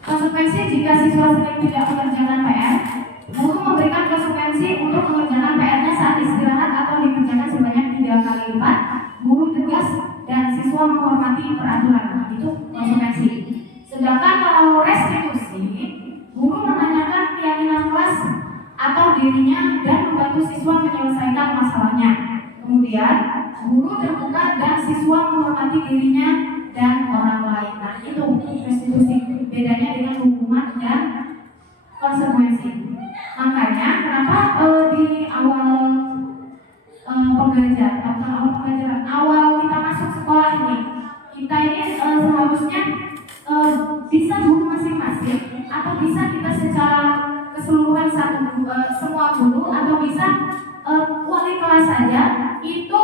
Konsekuensi jika siswa sering tidak mengerjakan PR, guru memberikan konsekuensi untuk mengerjakan PR-nya saat istirahat atau dikerjakan sebanyak 3 kali lipat. Guru tegas dan siswa menghormati peraturan. Nah, itu konsekuensi. Sedangkan kalau restitusi, guru menanyakan keyakinan kelas atau dirinya dan membantu siswa menyelesaikan masalahnya. Kemudian guru terbuka dan siswa menghormati dirinya dan orang lain. Nah itu restitusi, bedanya dengan hukuman dan konsekuensi. Makanya kenapa di awal pembelajaran awal kita masuk sekolah ini, kita ini seharusnya bisa guru masing-masing atau bisa kita secara keseluruhan semua guru atau bisa wali kelas saja itu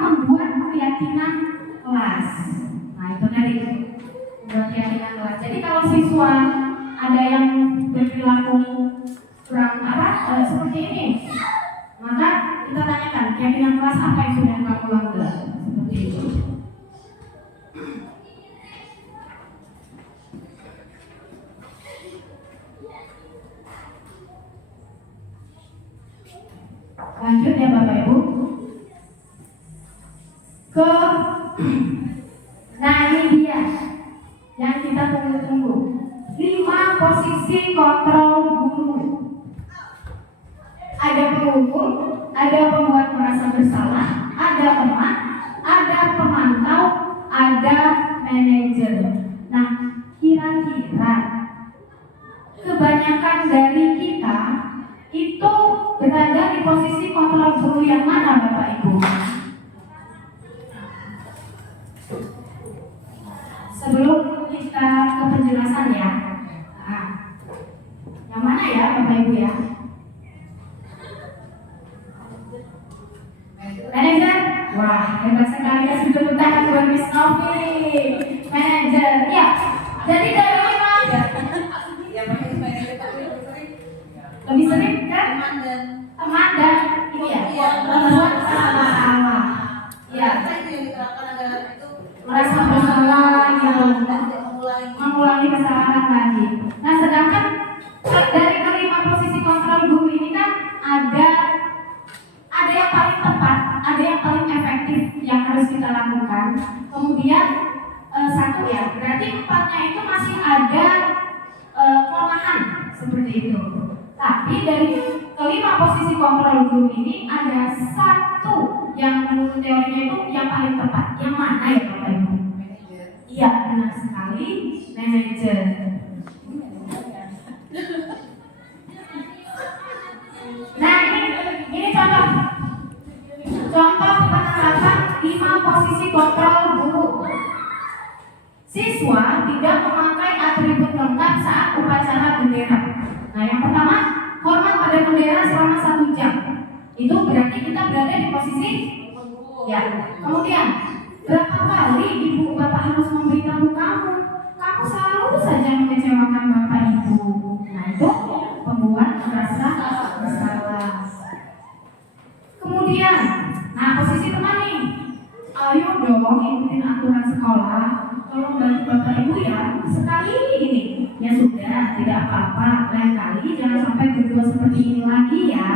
membuat keyakinan kelas. Nah itu tadi membuat keyakinan kelas. Jadi kalau siswa ada yang berperilaku kurang seperti ini, maka kita tanyakan keyakinan kelas apa yang sudah kamu langgar, seperti itu. Lanjut ya Bapak Ibu. Nah ini dia yang kita tunggu-tunggu. 5 posisi kontrol guru. Ada penghukum, ada pembuat merasa bersalah, ada teman, ada pemantau, ada manajer. Nah, kira-kira kebanyakan dari kita itu berada di posisi kontrol guru yang mana Bapak Ibu? Sebelum kita ke penjelasan ya, yang mana ya Bapak Ibu ya? Manajer? Wah, hebat sekali ya, sudah bertahan buat Miss Novi. Manajer, ya. Jadi dari mana? Lebih sering kan? Teman dan ini ya, membuat salah. Ya, merasa bersalah gitu, mengulangi kesalahan lagi. Nah, sedangkan dari kelima posisi kontrol guru ini kan ada yang paling tepat, ada yang paling efektif yang harus kita lakukan. Kemudian satu ya, berarti 4-nya itu masih ada kelemahan seperti itu. Tapi dari kelima posisi kontrol guru ini ada satu yang menurut teorinya itu yang paling tepat. Yang mana ya Bapak Ibu? Iya, benar sekali, manajer. Nah ini contoh penerapan 5 posisi kontrol guru. Siswa tidak memakai atribut lengkap saat upacara bendera. Nah yang pertama, hormat pada bendera selama 1 jam. Itu berarti kita berada di posisi ya. Kemudian berapa kali ibu bapak harus memberitahu kamu selalu saja mengecewakan bapak ibu. Nah itu pembuat merasa bersalah. Kemudian, nah posisi teman nih, ayo dong ikutin aturan sekolah. Tolong bantu bapak ibu ya. Sekali ini ya sudah, tidak apa-apa. Lain kali jangan sampai berdua seperti ini lagi ya.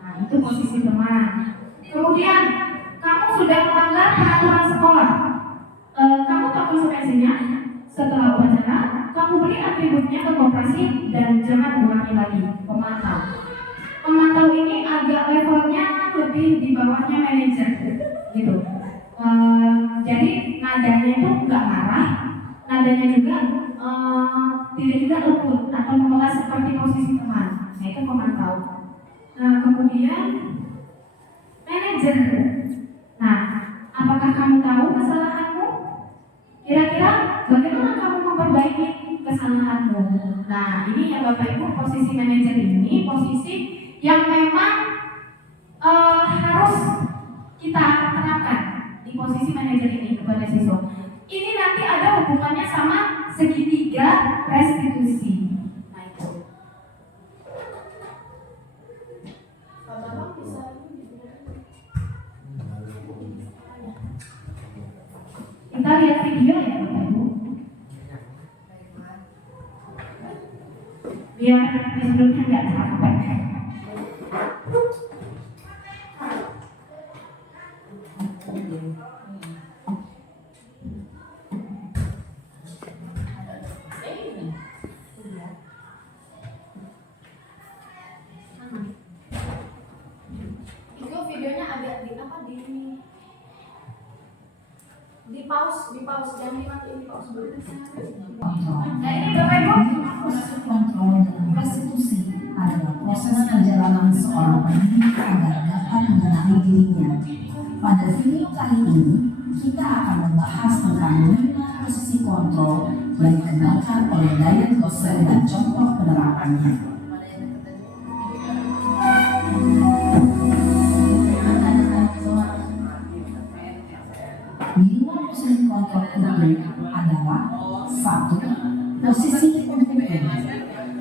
Nah itu posisi teman. Kemudian kamu sudah melanggar peraturan sekolah. Kamu tahu konsekuensinya. Setelah upacara, kamu beri atributnya ke koperasi dan jangan ulangi lagi. Pemantau ini agak levelnya lebih di bawahnya manajer, gitu. Jadi nadanya itu nggak marah, nadanya juga tidak juga lembut atau menolak seperti posisi teman. Nah itu pemantau. Nah kemudian manajer. Nah Apakah kamu tahu kesalahanmu? Kira-kira bagaimana kamu memperbaiki kesalahanmu? Nah, ini ya Bapak Ibu, posisi manajer ini posisi yang memang harus kita terapkan di posisi manajer ini kepada siswa. Ini nanti ada hubungannya sama segitiga restitusi. Nah itu. Kita lihat video ya Bapak Ibu. Biar sebelumnya nggak capek. Itu videonya agak di pause jangan dimatiin, di pause dulu. Nah ini Bapak Ibu. Proses kontrol dan restitusi adalah proses perjalanan seorang pendidik agar dapat mengenali dirinya. Pada video kali ini, kita akan membahas tentang 5 posisi kontrol yang dikembangkan oleh Diane Gosling dan contoh penerapannya. Lima posisi kontrol ini adalah 1. Posisi penghukum.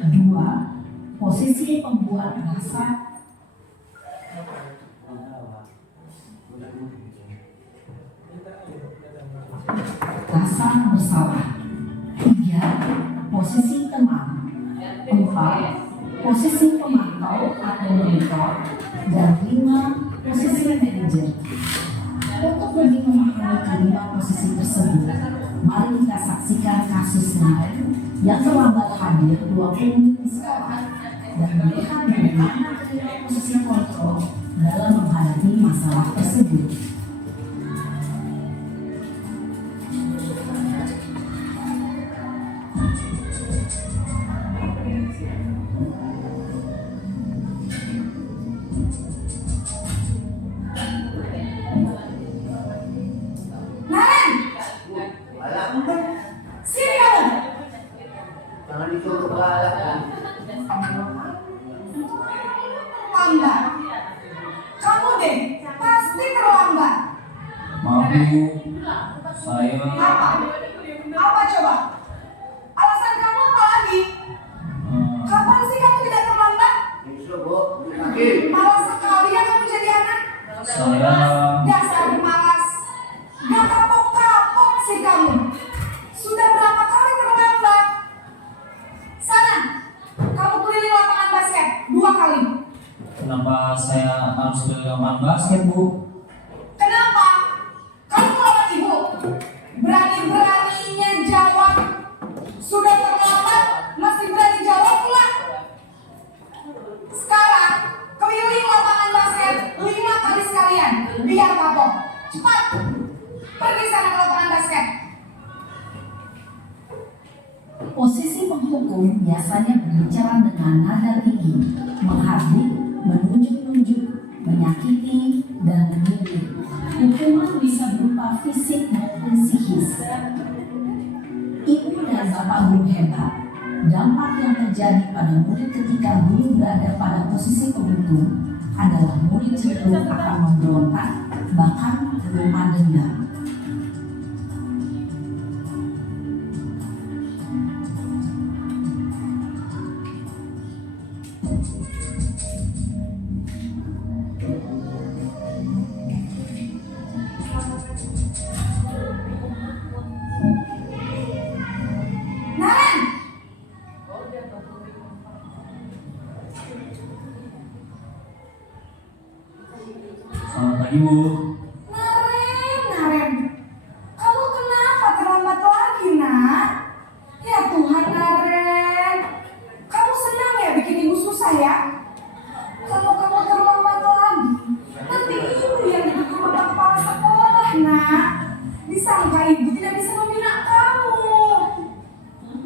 2. Posisi pembuat rasa. Rasa bersalah. 3. Posisi teman. 4. Posisi pemantau atau monitor. Dan 5. Posisi manajer. Untuk lebih memahami kelima posisi tersebut, mari kita saksikan kasus Naren yang terlambat hadir 20 menit di sekolah dan melihat bagaimana kelima posisi kontrol dalam menghadapi masalah tersebut. Sini kamu. Jangan disuruh galak. Terlambat. Kamu deh, pasti terlambat. Maaf Bu, saya Apa? Apa coba? Alasan kamu apa lagi? Kapan sih kamu tidak terlambat? Disuruh Bu, kaki. Malas sekali ya kamu jadi anak. saya Dasar malas. Gak kapok-kapok sih kamu. Sudah berapa kali terlambat? Sana, kamu keliling lapangan basket 2 kali. kenapa saya harus ke lapangan basket Bu? Kenapa? Kamu melawan ibu. Berani-beraninya jawab. Sudah terlambat, masih berani jawab pula. Sekarang, keliling lapangan basket 5 kali sekalian. Biar kapok. Cepat. Pergi sana ke lapangan basket. Posisi penghukum biasanya berbicara dengan nada tinggi, menghardik, menunjuk-nunjuk, menyakiti, dan menyindir. Hukuman bisa berupa fisik maupun psikis. Ibu dan bapak guru hebat. Dampak yang terjadi pada murid ketika guru berada pada posisi penghukum adalah murid cenderung akan memberontak, bahkan menerima dendam. Naren, Selamat pagi Bu. Naren. Kamu kenapa terlambat lagi, nak? Ya Tuhan, Naren. Kamu senang ya bikin ibu susah ya? Kalau kamu terlambat lagi, nanti ibu yang dituduh sama kepala sekolah, nak. Disangka ibu tidak bisa membina kamu.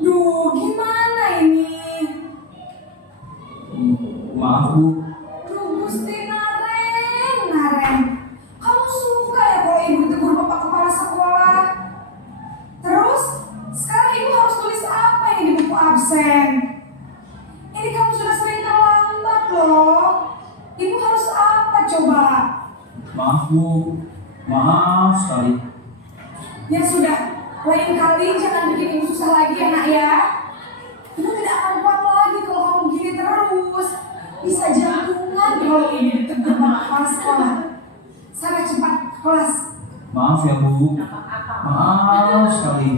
Duh, gimana ini? Maaf Bu, Duh, Gusti Naren. Kamu suka ya kalau ibu ditegur Maaf Bu, maaf sekali. Ya sudah, lain kali jangan bikin ibu susah lagi ya nak ya. Ibu tidak akan kuat lagi kalau kamu gini terus. Bisa jantungan kalau ini ditegur sama kepala sekolah. Sana cepat ke kelas. Maaf ya Bu, maaf sekali.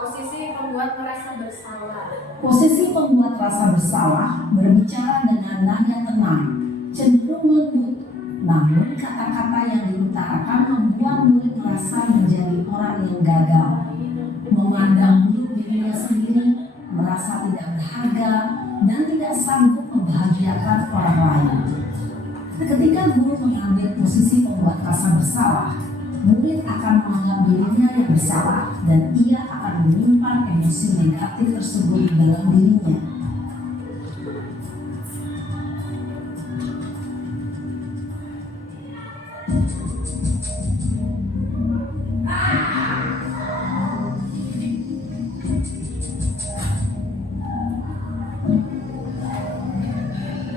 Posisi pembuat merasa bersalah. Posisi pembuat rasa bersalah berbicara dengan nada tenang, cenderung lembut. Namun kata-kata yang diutarakan membuat murid merasa menjadi orang yang gagal, memandang buruk dirinya sendiri, merasa tidak berharga, dan tidak sanggup membahagiakan orang lain. Ketika guru mengambil posisi pembuat rasa bersalah, murid akan menganggap dirinya yang bersalah dan ia akan menyimpan emosi negatif tersebut dalam dirinya.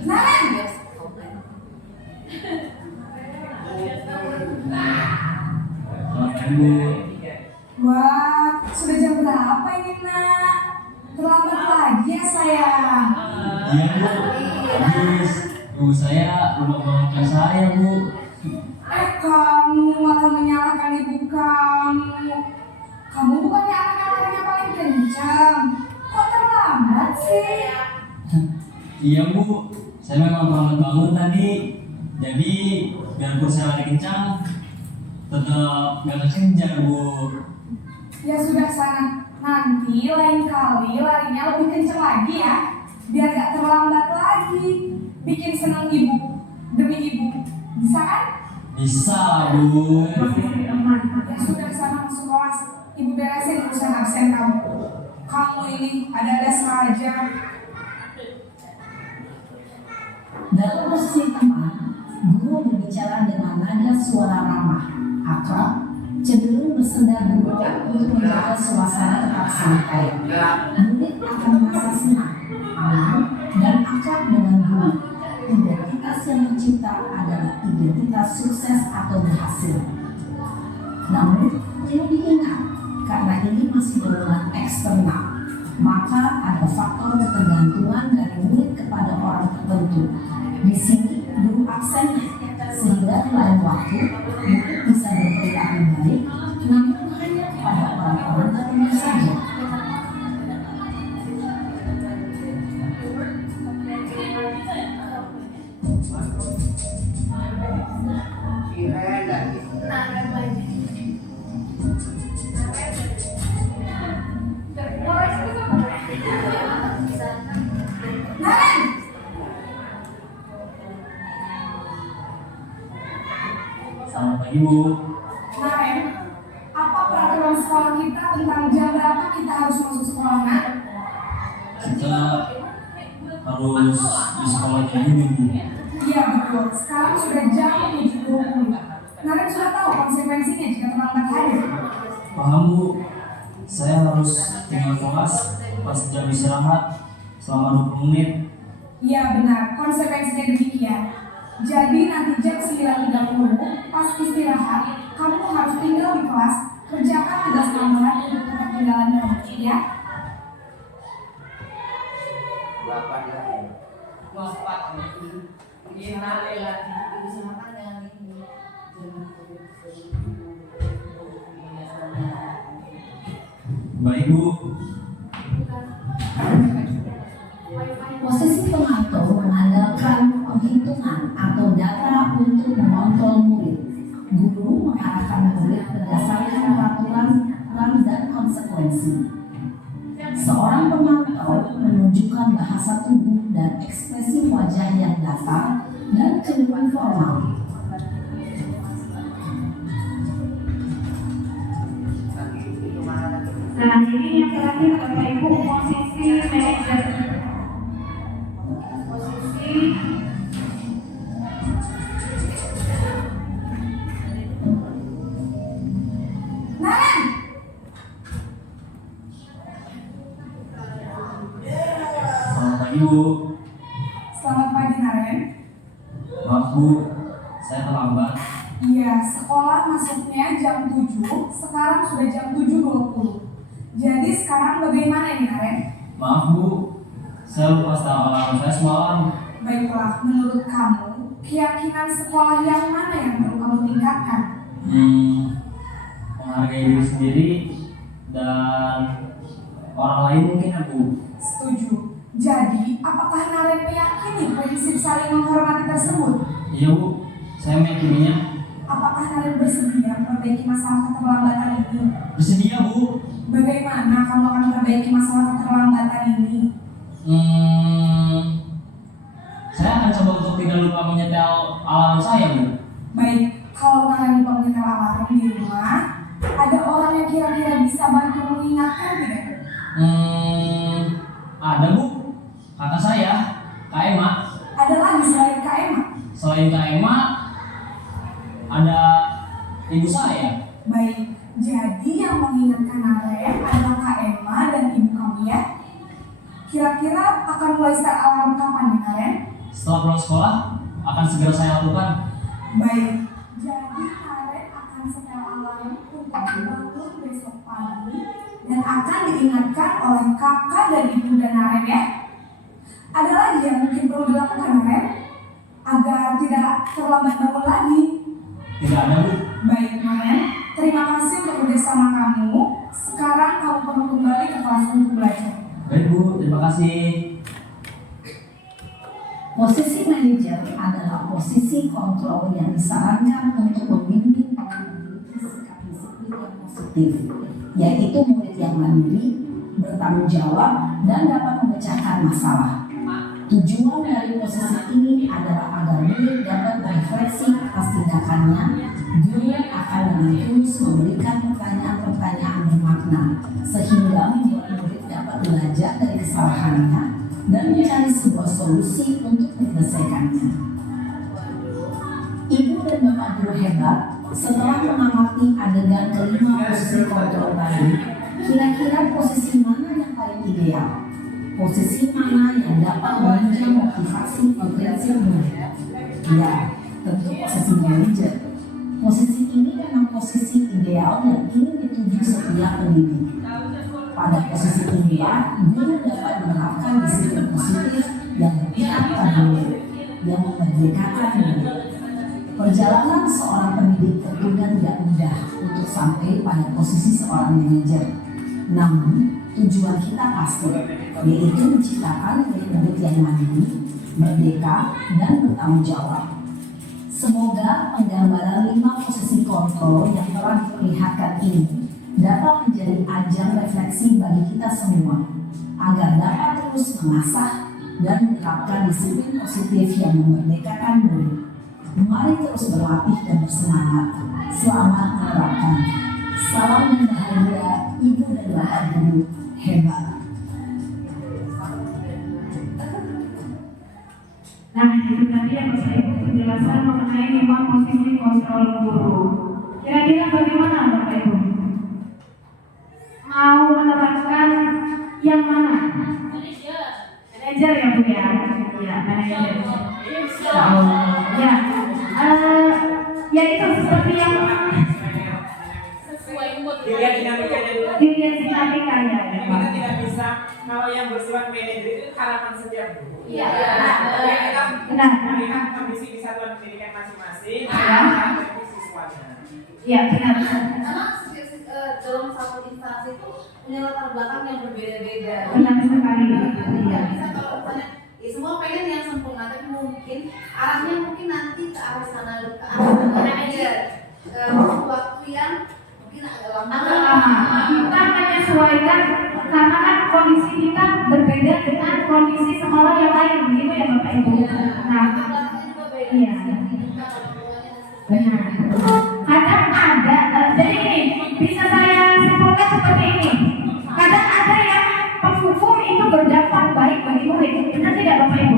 Naren, Maafkan Bu. wah sudah jam berapa ini nak? Terlambat lagi ya sayang. Iya Bu, habis Bu saya lupa bangunkan saya Bu. Kamu malah menyalahkan ibu kamu. Kamu bukannya anak-anaknya paling kencang. Kok terlambat sih? Iya Bu, saya memang terlambat bangun tadi. Jadi biarpun saya lari kencang, tetap gak kekejar Bu. Ya sudah sana. Nanti lain kali larinya lebih kencang lagi ya. Biar gak terlambat lagi. Bikin senang ibu demi ibu. Bisa kan? Bisa Bu. Ya sudah sana masuk kelas. Ibu beresin urusan absen kamu. Kamu ini ada-ada saja. Dalam posisi teman, guru berbicara dengan nada suara ramah, akrab, cenderung bersenda guru untuk menjaga suasana tetap santai. Murid akan merasa senang, aman, dan akrab dengan guru. Identitas yang tercipta adalah identitas sukses atau berhasil. Namun, perlu diingat, karena ini masih berulang eksternal, maka ada faktor ketergantungan dari murid kepada orang tertentu. Di sini guru absen, sehingga di lain waktu murid bisa berperilaku baik, namun hanya kepada orang-orang tertentu saja. Naren, Selamat pagi Bu. Naren, apa peraturan sekolah kita tentang jam berapa kita harus masuk sekolah, nak? Kita harus di sekolah kayak gini Bu. Iya betul, sekarang sudah jam 7.20. Naren sudah tahu konsekuensinya jika terlambat hadir. Paham Bu. Saya harus tinggal kelas pas jam istirahat selama 20 menit. Iya benar, konsekuensinya demikian. Jadi nanti jam 9.30 pas istirahat, kamu harus tinggal di kelas, kerjakan tugas tambahan untuk ketinggalan kamu, ya. Berapa dia? Baik Bu. Posisi pemantau mengandalkan penghitungan atau data untuk mengontrol murid. Guru mengarahkan murid berdasarkan peraturan dan konsekuensi. Seorang pemantau menunjukkan bahasa tubuh dan ekspresi wajah yang datar dan cenderung formal. Nah, jadi yang terakhir Bapak Ibu posisi manajer. Posisi Naren, Selamat pagi Bu. selamat pagi Naren. Maaf Bu, terlambat? Iya, sekolah masuknya jam 7, sekarang sudah jam 7.20. Jadi sekarang bagaimana ini, Karen? Maaf Bu, saya lupa setelah alarm saya semalam. Baiklah, menurut kamu, keyakinan sekolah yang mana yang perlu kamu tingkatkan? Menghargai diri sendiri dan orang lain mungkin ya Bu. Setuju. Jadi, apakah Naren meyakini prinsip saling menghormati tersebut? Iya Bu, saya meyakininya. Apakah Naren bersedia memperbaiki masalah keterlambatan ini? Bersedia Bu. Bagaimana kamu akan memperbaiki masalah keterlambatan ini? Saya akan coba untuk tidak lupa menyetel alarm saya Bu. Baik, kalau Naren lupa menyetel alarm di rumah, ada orang yang kira-kira bisa bantu mengingatkan tidak? Ada Bu, kakak saya, Kak Emma. Ada lagi selain Kak Emma? Selain Kak Emma, ada ibu saya. Baik, jadi yang mengingatkan Naren adalah Kak Emma dan ibu kamu ya? Kira-kira akan mulai start alarm kapan nih Naren? Setelah pulang sekolah, akan segera saya lakukan. Baik, jadi Naren akan setel alarm untuk bangun besok pagi dan akan diingatkan oleh kakak dan ibu dan Naren ya. Ada lagi yang mungkin perlu dilakukan Naren agar tidak terlambat bangun lagi? Tidak ada Bu. Baik Naren, terima kasih untuk kerjasama kamu. Sekarang kamu perlu kembali ke kelas untuk belajar. Baik Bu, terima kasih. Posisi manajer adalah posisi kontrol yang disarankan untuk membimbing para murid sikap disiplin yang positif, yaitu murid yang mandiri, bertanggung jawab, dan dapat memecahkan masalah. Tujuan dari posisi ini adalah agar murid dapat berefleksi atas tindakannya. Guru akan dengan tulus memberikan pertanyaan-pertanyaan bermakna, sehingga membuat murid dapat belajar dari kesalahannya dan mencari sebuah solusi untuk menyelesaikannya. Ibu dan bapak guru hebat, setelah mengamati adegan kelima posisi kontrol tadi, kira-kira posisi mana yang paling ideal? Posisi mana yang dapat menunjang motivasi prinsip murid? Ya, tentu posisi manajer. Posisi ini memang posisi ideal yang ingin dituju setiap pendidik. Pada posisi inilah, guru dapat menerapkan disiplin positif yang berpihak pada murid, yang memerdekakan murid. Perjalanan seorang pendidik tentunya tidak mudah untuk sampai pada posisi seorang manajer. Namun, tujuan kita pasti, yaitu menciptakan murid-murid yang mandiri, merdeka, dan bertanggung jawab. Semoga penggambaran 5 posisi kontrol yang telah diperlihatkan ini dapat menjadi ajang refleksi bagi kita semua, agar dapat terus mengasah dan menerapkan disiplin positif yang memerdekakan murid. Mari terus berlatih dan bersemangat. Selamat menerapkan. Salam dan bahagia ibu dan bapak guru hebat. Nah, itu tadi yang saya penjelasan mengenai 5 posisi kontrol guru. Kira-kira bagaimana Bapak Ibu? Mau menerapkan yang mana? Manajer ya Bu ya? Iya, manajer. Ya itu seperti yang dilihat dinamikanya dulu. dilihat dinamikanya. Kita tidak bisa kalau yang bersifat manajer itu harapan setiap guru. Iya. Jadi kita Benar. melihat kondisi di satuan pendidikan masing-masing Ya. dan siswanya. Iya, benar. Karena dalam satu instansi itu punya latar belakang yang berbeda-beda. Benar sekali. Iya. Bisa kalau misalnya semua pengen yang sempurna, tapi mungkin arahnya mungkin nanti ke arah sana, ke arah manajer, waktu yang mungkin agak lama. Kita menyesuaikan karena kan kondisi kita berbeda dengan kondisi sekolah yang lain, begitu ya Bapak Ibu. Nah, iya. Benar. Kadang ada, jadi ini bisa saya simpulkan seperti ini. Kadang ada yang penghukum itu berdampak baik bagi murid, benar tidak Bapak Ibu?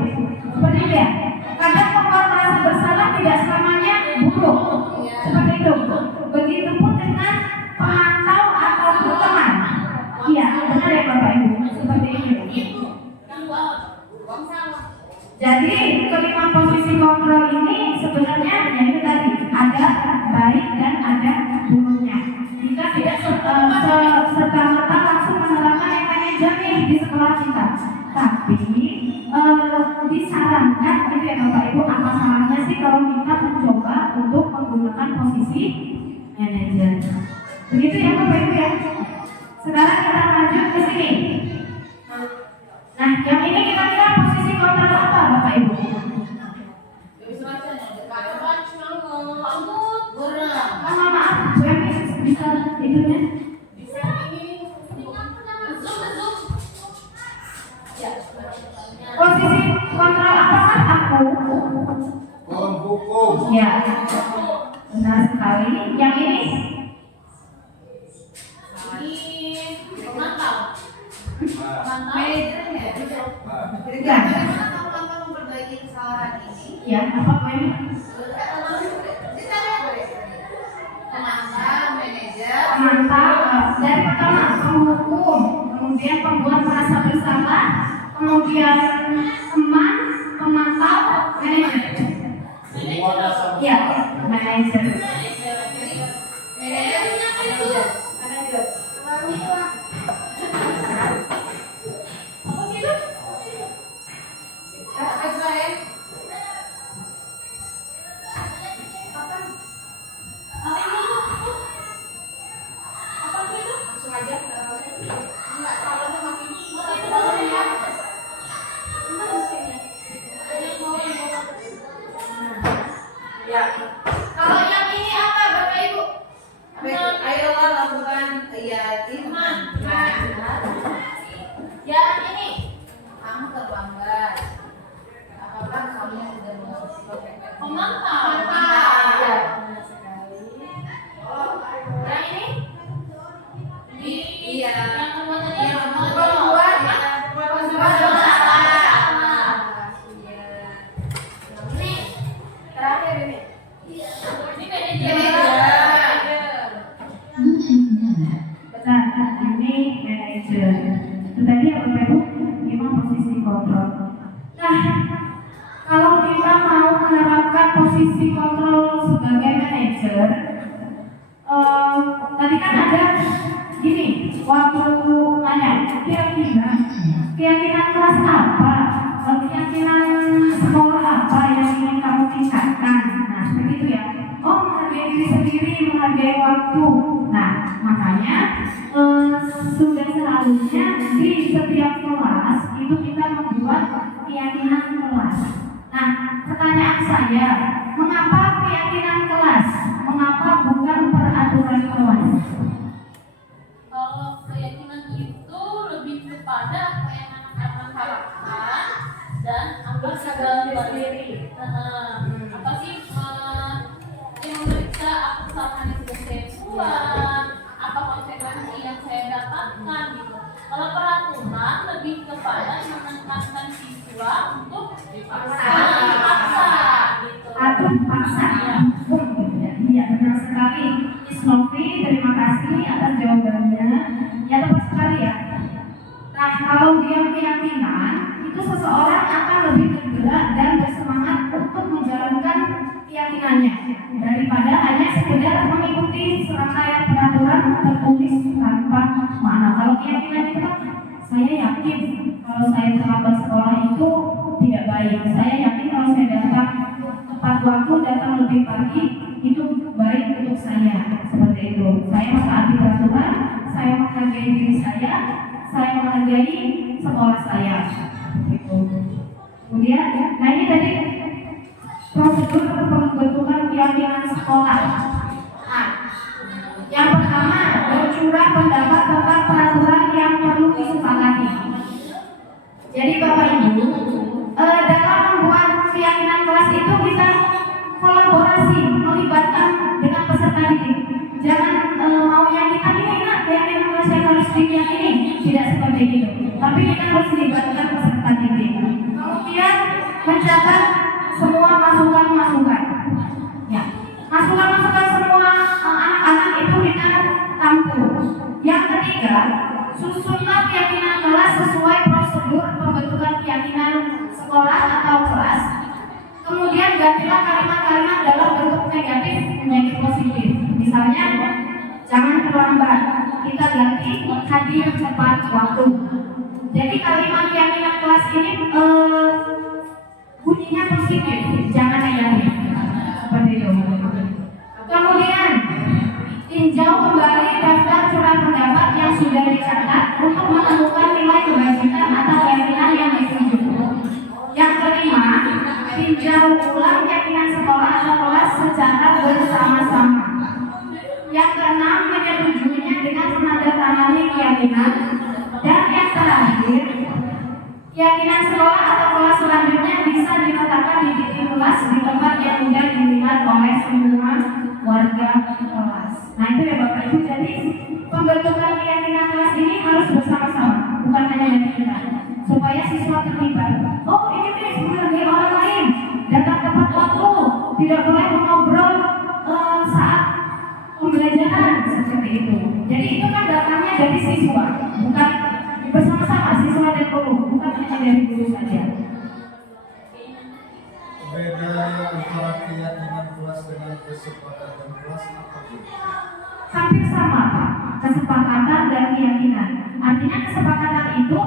Seperti itu ya. Kadang membuat merasa bersalah tidak selamanya buruk, seperti itu. Begitupun dengan pemantau atau teman. Iya, benar ya Bapak Ibu, seperti itu. Jadi kelima posisi kontrol ini sebenarnya ya itu tadi baik dan ada buruknya. Kita tidak serta-merta langsung menerapkan yang manajer nih di sekolah kita, tapi disarankan gitu ya Bapak Ibu, apa salahnya sih kalau kita mencoba untuk menggunakan posisi manajer. Begitu ya Bapak Ibu ya. Sekarang kita lanjut ke sini. Nah, yang ini kira-kira posisi kontrol apa Bapak Ibu? Maaf, saya bisa itunya. Posisi kontrol apakah aku? Hukum. Ya, benar sekali. Yang ini? Manajernya. Ya. Kalau memperbaiki kesalahan ini, Ya, apa poinnya? manajer, Mantap. Dari pertama penghukum, kemudian pembuat merasa bersalah, kemudian teman, pemantau, manajer. Semua dasar. Ya, manajer. Kalau yang ini apa Bapak Ibu? Ayolah lakukan ya iman. Yang ini kamu terlambat. Apakah kamu sudah mengikuti pemantau? Ya. Benar sekali. Yang ini? Iya. Yang kedua tadi yang membuat terakhir ini. Benar, ini manajer. Itu tadi ya Bapak Ibu, memang posisi kontrol. Nah, kalau kita mau menerapkan posisi kontrol sebagai manajer, tadi kan ada gini, waktu nanya, kira-kira keyakinan kelas apa, keyakinan sekolah apa yang ingin kamu tingkatkan. Nah, seperti itu ya. Oh, menghargai diri sendiri, menghargai waktu. Nah, makanya sudah seharusnya di setiap kelas itu kita membuat keyakinan kelas. Nah, pertanyaan saya, mengapa keyakinan kelas? Mengapa bukan peraturan kelas? Kalau keyakinan itu lebih kepada apa yang akan harapkan dan apa sendiri. Apa sih yang memeriksa apa kesalahan yang sudah saya buat, apa konsekuensi yang saya dapatkan gitu. Kalau peraturan lebih kepada menekankan siswa untuk dipaksa gitu. Atau paksa hukum gitu ya. Iya, benar sekali. Isnovi, terima kasih atas jawabannya. Ya, tepat sekali ya. Nah, kalau dia keyakinan, itu seseorang akan lebih bergerak dan bersemangat untuk menjalankan keyakinannya daripada hanya sekedar mengikuti serangkaian peraturan tertulis tanpa makna. Kalau keyakinan itu kan, saya yakin kalau saya terlambat sekolah itu tidak baik. Saya yakin kalau saya datang tepat waktu, datang lebih pagi itu baik untuk saya. Seperti itu. Saya mentaati peraturan, saya menghargai diri saya menghargai sekolah saya. Gitu. Kemudian, nah ini tadi prosedur pembentukan keyakinan sekolah. Nah, yang pertama bercurah pendapat tentang peraturan yang perlu disepakati. Jadi Bapak Ibu, dalam membuat keyakinan kelas itu kita kolaborasi, melibatkan dengan peserta didik. Jangan maunya kita ini enak, keyakinan kelas yang harus diyakini, tidak seperti itu. Tapi kita harus melibatkan peserta didik. Kemudian mencatat semua masukan-masukan. Ya, masukan-masukan semua anak-anak itu kita tampung. Yang ketiga, susunlah keyakinan kelas sesuai prosedur pembentukan keyakinan sekolah atau kelas. Kemudian gantilah kalimat-kalimat dalam bentuk negatif menjadi positif. Misalnya, jangan terlambat. Kita ganti hadir tepat waktu. Jadi kalimat keyakinan kelas ini bunyinya positif, jangan negatif. Seperti itu. Kemudian, tinjau kembali daftar surat pendapat yang sudah dicatat untuk menemukan nilai kebajikan atau keyakinan yang dituju. Yang kelima, tinjau ulang keyakinan sekolah atau kelas secara bersama-sama. Yang keenam, menyetujuinya dengan menandatangani keyakinan. Dan yang terakhir, keyakinan sekolah atau kelas selanjutnya bisa diletakkan di titik kelas di tempat yang mudah dilihat oleh semua warga kelas. Nah itu ya Bapak Ibu, jadi pembentukan keyakinan kelas ini harus bersama-sama, bukan hanya dari kita, supaya siswa terlibat. Oh ini menghargai orang lain, datang tepat waktu, tidak boleh mengobrol saat pembelajaran seperti itu. Jadi itu kan datangnya dari siswa, bukan bersama-sama siswa dan guru, bukan hanya dari guru saja. Beda antara keyakinan kelas dengan kesepakatan kelas apa itu? Hampir sama Pak, kesepakatan dan keyakinan. Artinya kesepakatan itu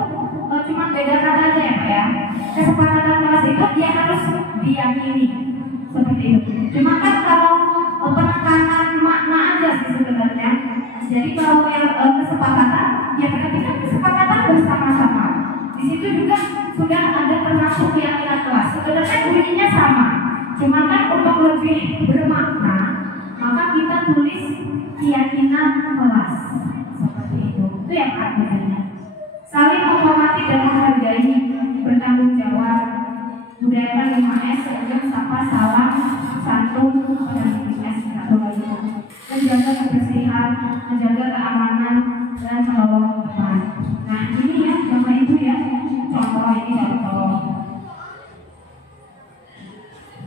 cuma beda kata aja ya Pak ya. Kesepakatan kelas itu dia harus diyakini seperti itu. Cuma kan kalau penekanan makna aja sih sebenarnya. Jadi kalau yang kesepakatan, ya berarti kan kesepakatan bersama-sama. Di situ juga sudah ada termasuk keyakinan kelas. Sebenarnya bunyinya sama, cuma kan untuk lebih bermakna, maka kita tulis keyakinan kelas seperti itu. Itu yang artinya. Saling menghormati dan menghargai, bertanggung jawab, budayakan 5S, kemudian sapa, salam, santun, dan 5S satu lagi. Menjaga kebersihan, menjaga keamanan, dan menolong teman. Nah ini ya Bapak Ibu ya, contoh ini contoh.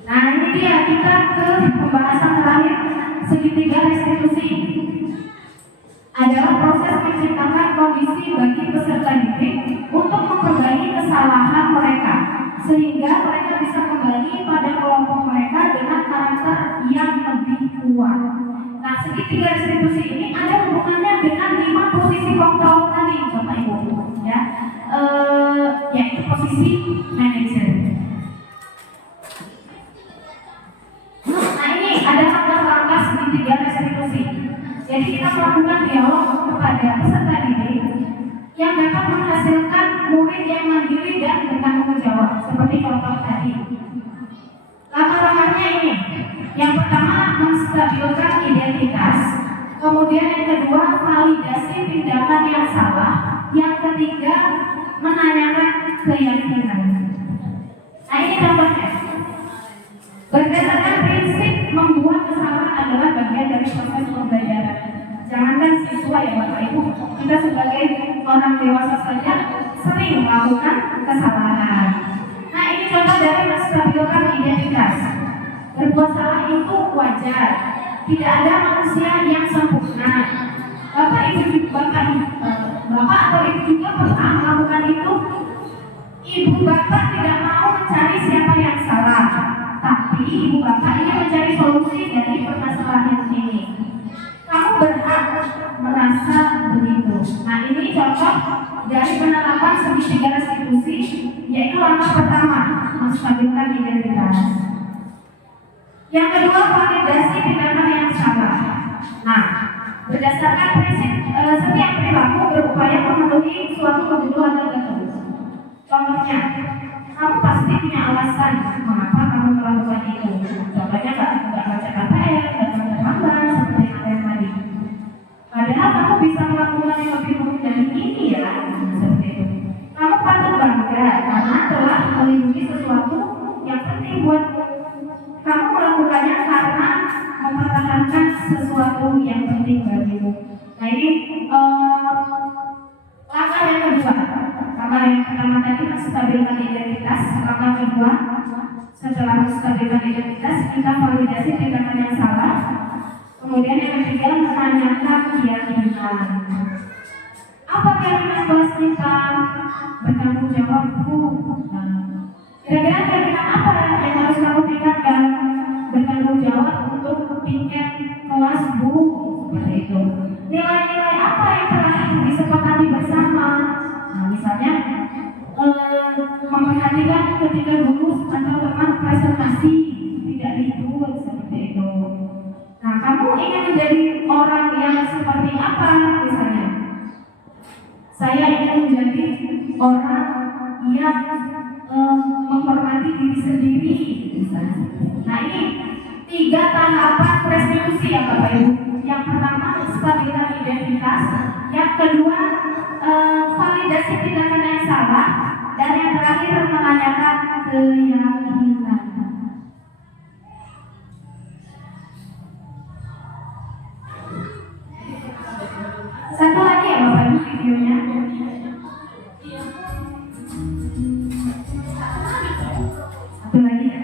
Nah ini dia, kita ke pembahasan terakhir, segitiga restitusi. Adalah proses menciptakan kondisi bagi peserta didik untuk memperbaiki kesalahan mereka, sehingga mereka bisa kembali pada kelompok mereka dengan karakter yang lebih kuat. Nah, segitiga restitusi ini ada hubungannya dengan 5 posisi kontrol tadi, Bapak Ibu, ya, yaitu posisi manajer. Nah, ini ada langkah-langkah segitiga restitusi. Jadi kita melakukan dialog kepada peserta didik yang dapat menghasilkan murid yang mandiri dan bertanggung jawab, seperti contoh tadi. Langkah-langkahnya ini. Yang pertama, menstabilkan identitas. Kemudian yang kedua, validasi tindakan yang salah. Yang ketiga, menanyakan keyakinan. Nah ini contohnya. Berdasarkan prinsip membuat kesalahan adalah bagian dari proses pembelajaran. Jangankan siswa ya Bapak Ibu, kita sebagai orang dewasa saja sering melakukan kesalahan. Nah ini contoh dari menstabilkan identitas. Berbuat salah itu wajar. Tidak ada manusia yang sempurna. Bapak atau ibu juga pernah melakukan itu. Ibu bapak tidak mau mencari siapa yang salah, tapi ibu bapak ingin mencari solusi dari permasalahan ini. Kamu berhak merasa begitu. Nah ini contoh dari penerapan segitiga restitusi, yaitu langkah pertama, menstabilkan identitas. Yang kedua, validasi tindakan yang salah. Nah, berdasarkan prinsip setiap perilaku berupaya memenuhi suatu kebutuhan tertentu. Contohnya, kamu pasti punya alasan mengapa kamu melakukan itu. Contohnya nggak baca KPR, nggak terlambat seperti yang tadi. Padahal kamu bisa melakukan yang lebih mudah dari ini ya, seperti itu. Kamu patut bangga karena telah melindungi sesuatu yang penting buat kamu melakukannya karena mempertahankan sesuatu yang penting bagimu. Nah ini langkah yang kedua. Langkah yang pertama tadi menstabilkan identitas. Langkah kedua, setelah menstabilkan identitas, kita validasi tindakan yang salah. Kemudian yang ketiga, menanyakan keyakinan. Apa keyakinan kelas kita? Bertanggung jawabku. Kira-kira keyakinan apa yang harus kamu tingkatkan? Bertanggung jawab untuk piket kelas Bu, seperti itu. Nilai-nilai apa yang telah disepakati bersama? Nah, misalnya memperhatikan ketika guru atau teman presentasi tidak libur seperti itu. Nah, kamu ingin menjadi orang yang seperti apa misalnya? Saya ingin menjadi orang yang menghormati diri sendiri misalnya. Nah, ini 3 tahapan restitusi ya Bapak Ibu. Yang pertama stabilitas identitas, yang kedua validasi tindakan yang salah, dan yang terakhir menanyakan keyakinan. Satu lagi ya Bapak Ibu videonya. Satu lagi ya.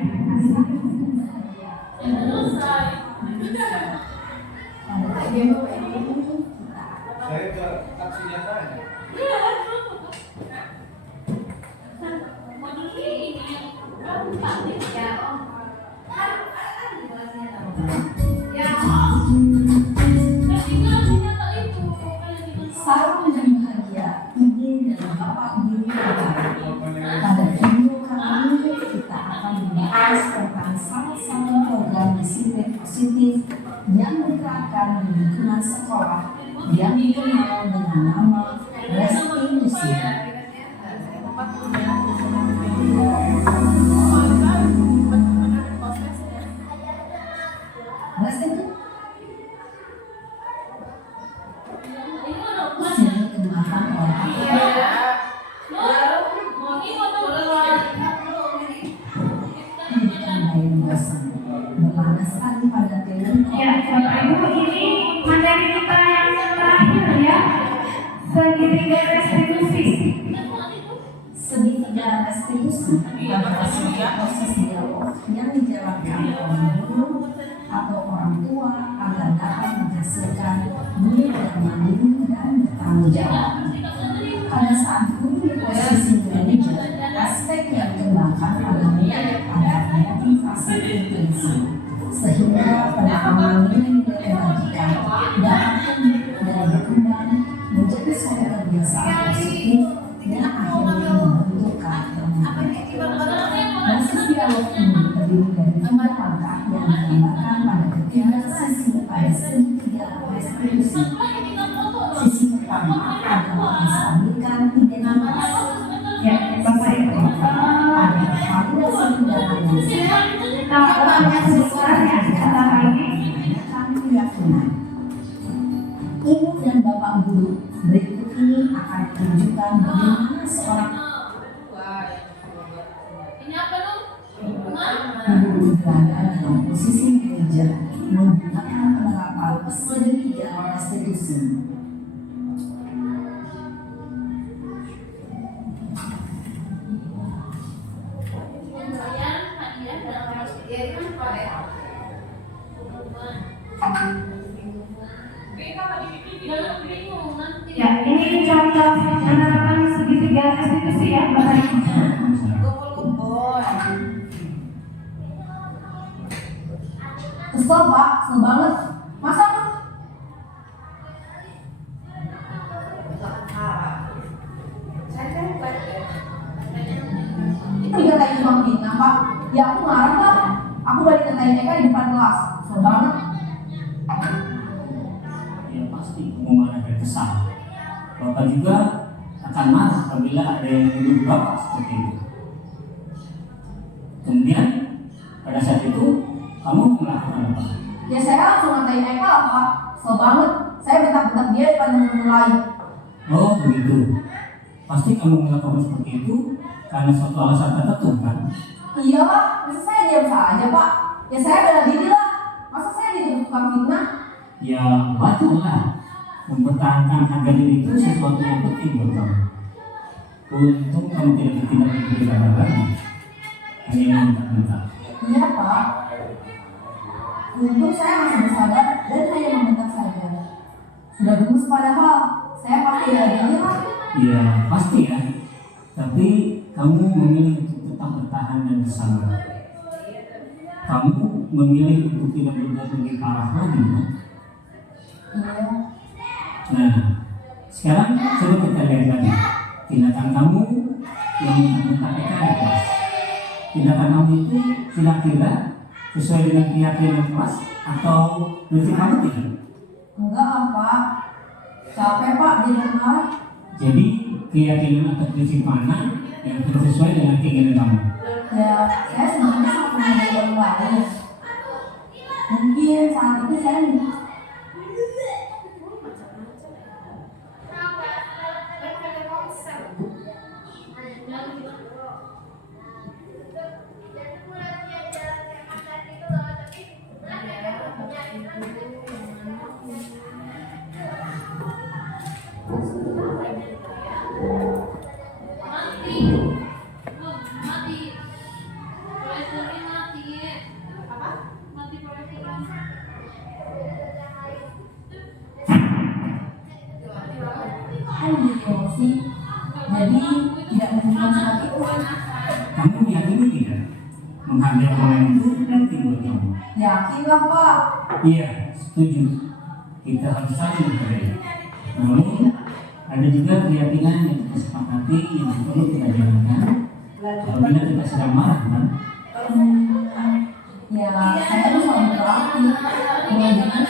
Saya ke aksi nyatanya. Salam dan bahagia Ibu dan Bapak Guru pada video kali ini kita akan membahas tentang salah satu program disiplin positif yang diterapkan di lingkungan sekolah yang dikenal dengan nama restitusi. Berlandaskan pada teori Ya, Bapak Ibu, ini materi kita yang terakhir ya. Segitiga restitusi. segitiga restitusi adalah sebuah proses dialog yang dijalankan oleh guru atau orang tua agar dapat menghasilkan murid yang mandiri dan bertanggung jawab. Pada saat guru di posisi manajer, aspek yang dikembangkan adalah adanya fasilitasi, sehingga penerapan nilai-nilai kebajikan dapat tumbuh dan berkembang menjadi suatu kebiasaan positif yang akhirnya membentuk karakter. Proses dialog ini terdiri dari 3 langkah yang digambarkan pada ketiga sisi pada segitiga restitusi. Sisi pertama adalah menstabilkan identitas. Ya, Bapak Ibu. Validasi tindakan yang salah. Nah, yang besar ya sebentar lagi. Keyakinan. Ibu dan Bapak Guru, berikut ini akan menunjukkan bagaimana seorang Ini apa dong? guru berada dalam posisi manajer menggunakan penerapan segitiga restitusi. Pemberian hadiah dalam jangan bingung nanti. Ya, ini contoh penerapan segitiga restitusi ya Bapak Ibu. Kesel Pak, kesel banget. Masa tuh? Itu dikatain cuma fitnah Pak. Ya aku marah Pak. Aku balik ngatain Eka di depan kelas. Kesel banget. Ya pasti kamu marah dan kesal. Bapak juga akan marah apabila ada yang menuduh Bapak seperti itu. Kemudian pada saat itu kamu melakukan apa? Ya saya langsung ngatain Eka lah Pak. Kesel banget. Saya bentak-bentak dia di depan teman-teman lain. Oh begitu. Pasti kamu melakukan seperti itu karena suatu alasan tertentu kan? Iya Pak, masa saya diam saja Pak? Ya saya bela diri lah. Masa saya dituduh tukang fitnah? Ya wajar lah. Mempertahankan harga diri itu sesuatu yang penting buat kamu. Untung kamu tidak bertindak seperti lagi. Hanya minta-minta. Iya Pak. Untung saya masih bersabar dan hanya membentak saja. Sudah gemes padahal saya pasti ada lah. Ya pasti ya. Tapi kamu memilih untuk tetap bertahan dan bersabar. Kamu memilih untuk tidak berbuat lebih parah lagi, kan? Iya. Nah, sekarang coba kita lihat lagi tindakan kamu yang mentah-mentah PK di kelas. Tindakan kamu itu kira-kira sesuai dengan keyakinan kelas atau prinsip kamu tidak? Enggak apa. Capek Pak di rumah. Jadi keyakinan atau prinsip mana yang tidak sesuai dengan keinginan kamu? Ya, saya sebenarnya sama dengan orang lain. Mungkin saat itu saya kan emosi, jadi tidak menggunakan saat itu. Kamu meyakini tidak? Menghargai orang itu penting buat kamu. Yakin lah Pak. Iya, setuju. Kita harus saling menghargai. Namun ada juga keyakinan yang kita sepakati yang perlu kita jalankan. Apabila kita sedang marah, kan? Ya, saya tuh selalu berarti mulai dengan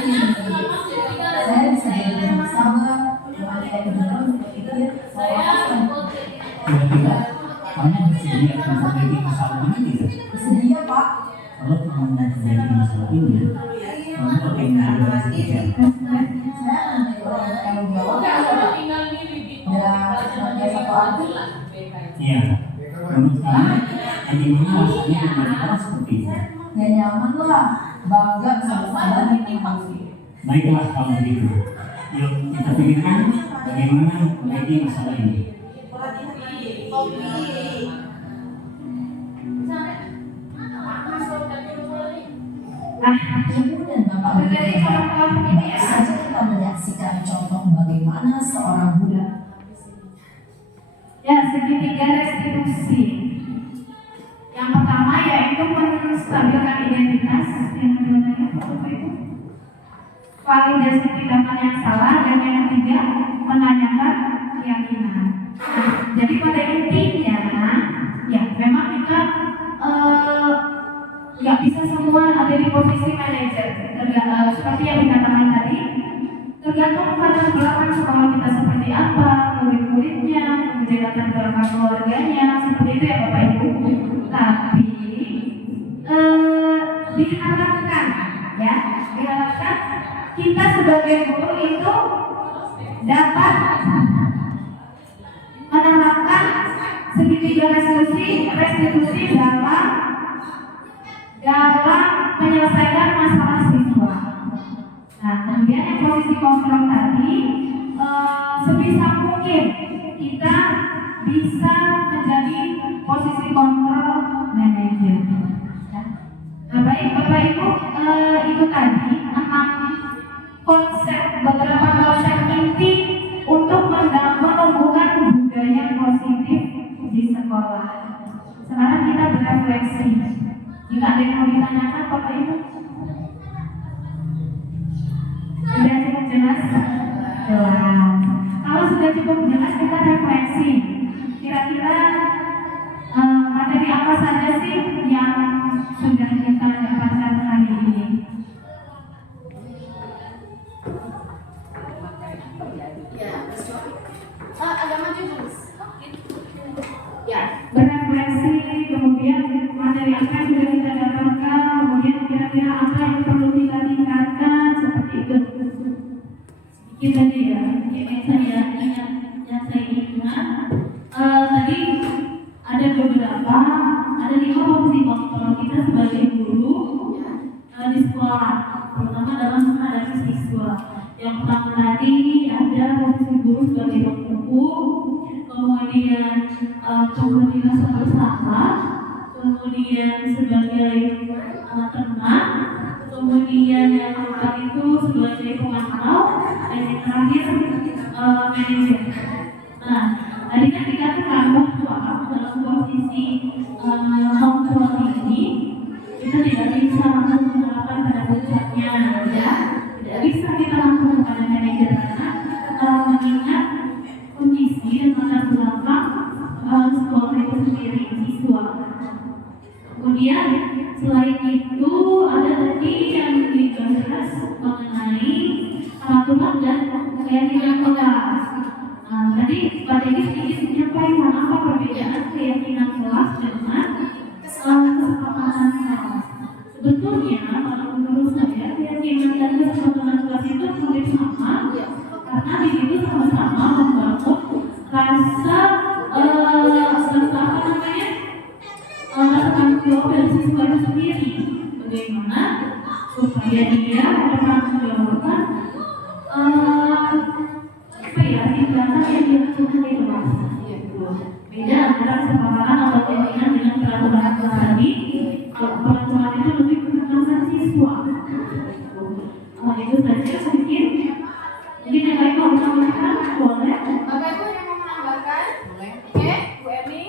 saya bisa jadi lebih sabar, dengan saya kebenaran berpikir saya akan Kira-kira kamu bersedia untuk memperbaiki masalah ini tidak? bersedia Pak. Kalau kamu memperbaiki masalah ini, kamu akan menjadi seperti apa? Saya akan menjadi orang yang bertanggung jawab dan senantiasa proaktif. Iya. Menurut kamu, bagaimana rasanya menjadi orang seperti itu? Ya nyaman lah, bangga bisa bersabar dan menghadapi. Baiklah kalau begitu. Yuk kita pikirkan bagaimana memperbaiki masalah ini. Ibu dan Bapak Guru, saja kita menyaksikan contoh bagaimana seorang Buddha. Ya, segitiga restitusi. Yang pertama yaitu menstabilkan identitas, yang kedua tadi apa itu? Validasi tindakan yang salah, dan yang ketiga menanyakan keyakinan. Nah, jadi pada intinya, ya memang kita nggak bisa semua ada di posisi manajer. Seperti yang dikatakan tadi, tergantung pada belakang sekolah kita seperti apa, murid-muridnya, kemudian latar belakang keluarganya, seperti itu ya Bapak Ibu. Tapi diharapkan kita sebagai guru itu dapat menerapkan segitiga restitusi dalam menyelesaikan masalah siswa. Nah, kemudian yang posisi kontrol tadi, sebisa mungkin kita bisa menjadi posisi kontrol manajer. Nah, baik Bapak Ibu, itu tadi beberapa konsep inti untuk menumbuhkan budaya positif di sekolah. Sekarang kita berefleksi. Jika ada yang mau ditanyakan Bapak Ibu, sudah cukup jelas? Jelas. Kalau sudah cukup jelas, kita refleksi. Kira-kira materi apa saja sih yang sudah kita dapatkan hari ini? Agak maju Mas. Ya, berefleksi, kemudian materi apa yang sudah kita dapatkan, kemudian kira-kira apa yang perlu kita tingkatkan, seperti itu. Sedikit tadi ya, yang saya ingat, tadi ada 5 posisi kontrol kita sebagai guru di sekolah, terutama dalam menghadapi siswa. Yang pertama tadi ada posisi guru sebagai pembuku, kemudian komunitas bersama, kemudian sebagai tenang, kemudian yang keempat itu sebagai pemantau, dan yang terakhir manajer. Nah, tadi kan dikatakan bahwa dalam posisi kontrol ini kita tidak bisa langsung kita langsung kepada manajer anak mengingat kondisi dan latar belakang sekolah itu sendiri siswa. Kemudian selain itu ada tadi yang dibahas mengenai peraturan dan keyakinan kelas. Tadi Pak Dedi sedikit menyampaikan apa perbedaan keyakinan kelas dengan kesepakatan kelas. Sebetulnya kalau menurut saya keyakinan dan kesepakatan kelas itu hampir sama karena di situ sama-sama membangun rasa rasa tanggung jawab dari siswa itu sendiri. Bagaimana supaya dia mempertanggungjawabkan tindakan yang dilakukan di kelas. Beda antara kesepakatan atau keyakinan dengan peraturan kelas tadi. Kalau peraturan itu lebih berkaitan siswa. Itu saja mungkin yang lain mau menambahkan boleh. Bapak Ibu yang mau menambahkan? Oke, Bu Emi.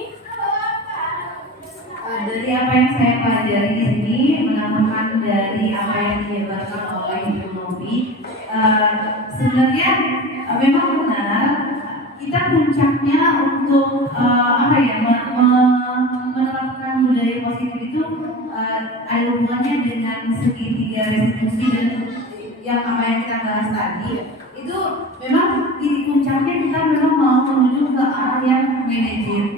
Dari apa yang saya pelajari di sini, menambahkan dari apa yang dijabarkan oleh Ibu Novi, sebenarnya memang benar kita puncaknya untuk menerapkan budaya positif itu ada hubungannya dengan segitiga restitusi dan yang apa yang kita bahas tadi. Itu memang titik puncaknya kita memang mau menuju ke arah yang manajerial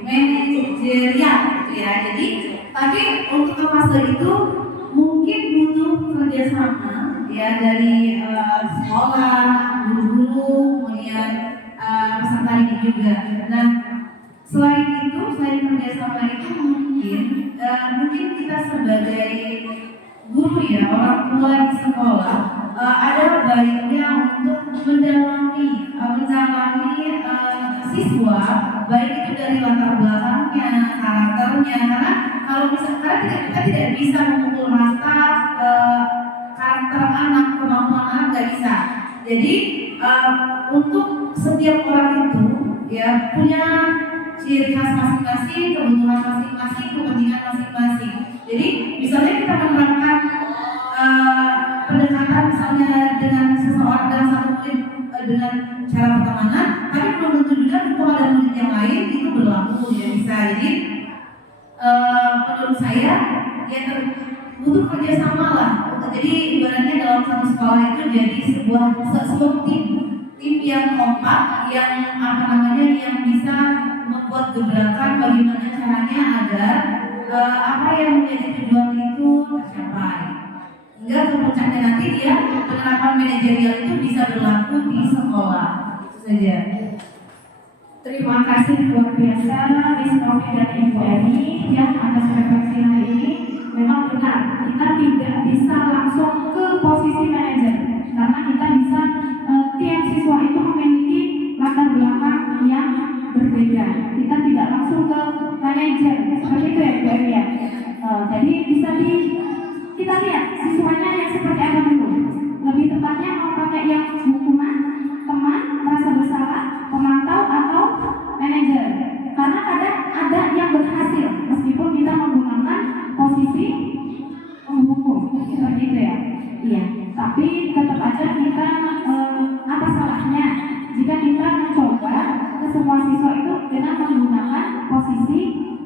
gitu ya. Jadi tapi untuk ke fase itu mungkin butuh kerjasama ya dari sekolah, guru-guru, kemudian peserta didik juga. Nah selain itu, selain kerjasama itu mungkin kita sebagai guru ya, orang tua di sekolah ada baiknya untuk mendalami siswa, baik itu dari latar belakangnya, karakternya. Karena kalau misalkan kita tidak bisa memukul rata karakter anak, kemampuan anak nggak bisa. Jadi untuk setiap orang itu ya punya ciri khas masing-masing, kebutuhan masing-masing, kepentingan masing-masing. Jadi misalnya kita menerapkan pendekatan misalnya dengan seseorang dalam satu murid dengan cara pertemanan, tapi belum tentu juga kepada murid yang lain itu berlaku ya bisa. Jadi menurut saya ya butuh kerjasama lah. Jadi ibaratnya dalam satu sekolah itu jadi sebuah tim yang kompak, yang yang bisa membuat gebrakan bagaimana caranya agar apa yang menjadi tujuan itu tercapai. Hingga ke puncaknya nanti dia penerapan manajerial itu bisa berlaku di sekolah. Itu saja. Terima kasih luar biasa Miss Novi dan Ibu Eni yang atas refleksi hari ini. Memang benar kita tidak bisa langsung ke posisi manajer karena kita bisa tiap siswa itu memiliki latar belakang yang berbeda. Kita tidak langsung ke manajer seperti itu ya Bu Eni ya. Jadi bisa kita lihat siswanya yang seperti apa dulu. Lebih tepatnya mau pakai yang hukuman, teman, rasa bersalah, pemantau atau manajer. Karena kadang ada yang berhasil meskipun kita menggunakan posisi menghukum seperti itu ya. Iya. Tapi tetap aja kita apa salahnya jika kita mencoba ke semua siswa itu dengan menggunakan posisi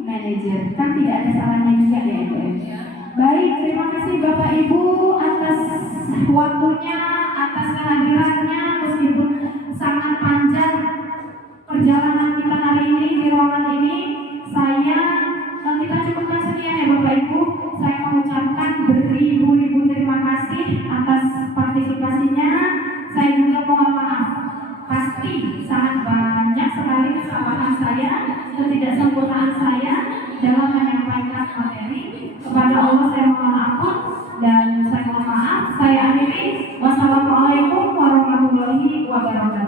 manajer. Kan tidak ada salahnya juga ya Bu. Baik, terima kasih Bapak Ibu atas waktunya, atas kehadirannya meskipun sangat panjang perjalanan kita hari ini di ruangan ini. Kita cukupkan sekian ya Bapak Ibu. Saya mengucapkan beribu-ribu terima kasih atas partisipasinya. Saya juga mohon maaf, pasti sangat banyak sekali kesalahan saya, ketidaksempurnaan saya dalam menyampaikan materi. Kepada Allah saya mohon ampun dan saya mohon maaf. Saya akhiri. Wassalamualaikum warahmatullahi wabarakatuh.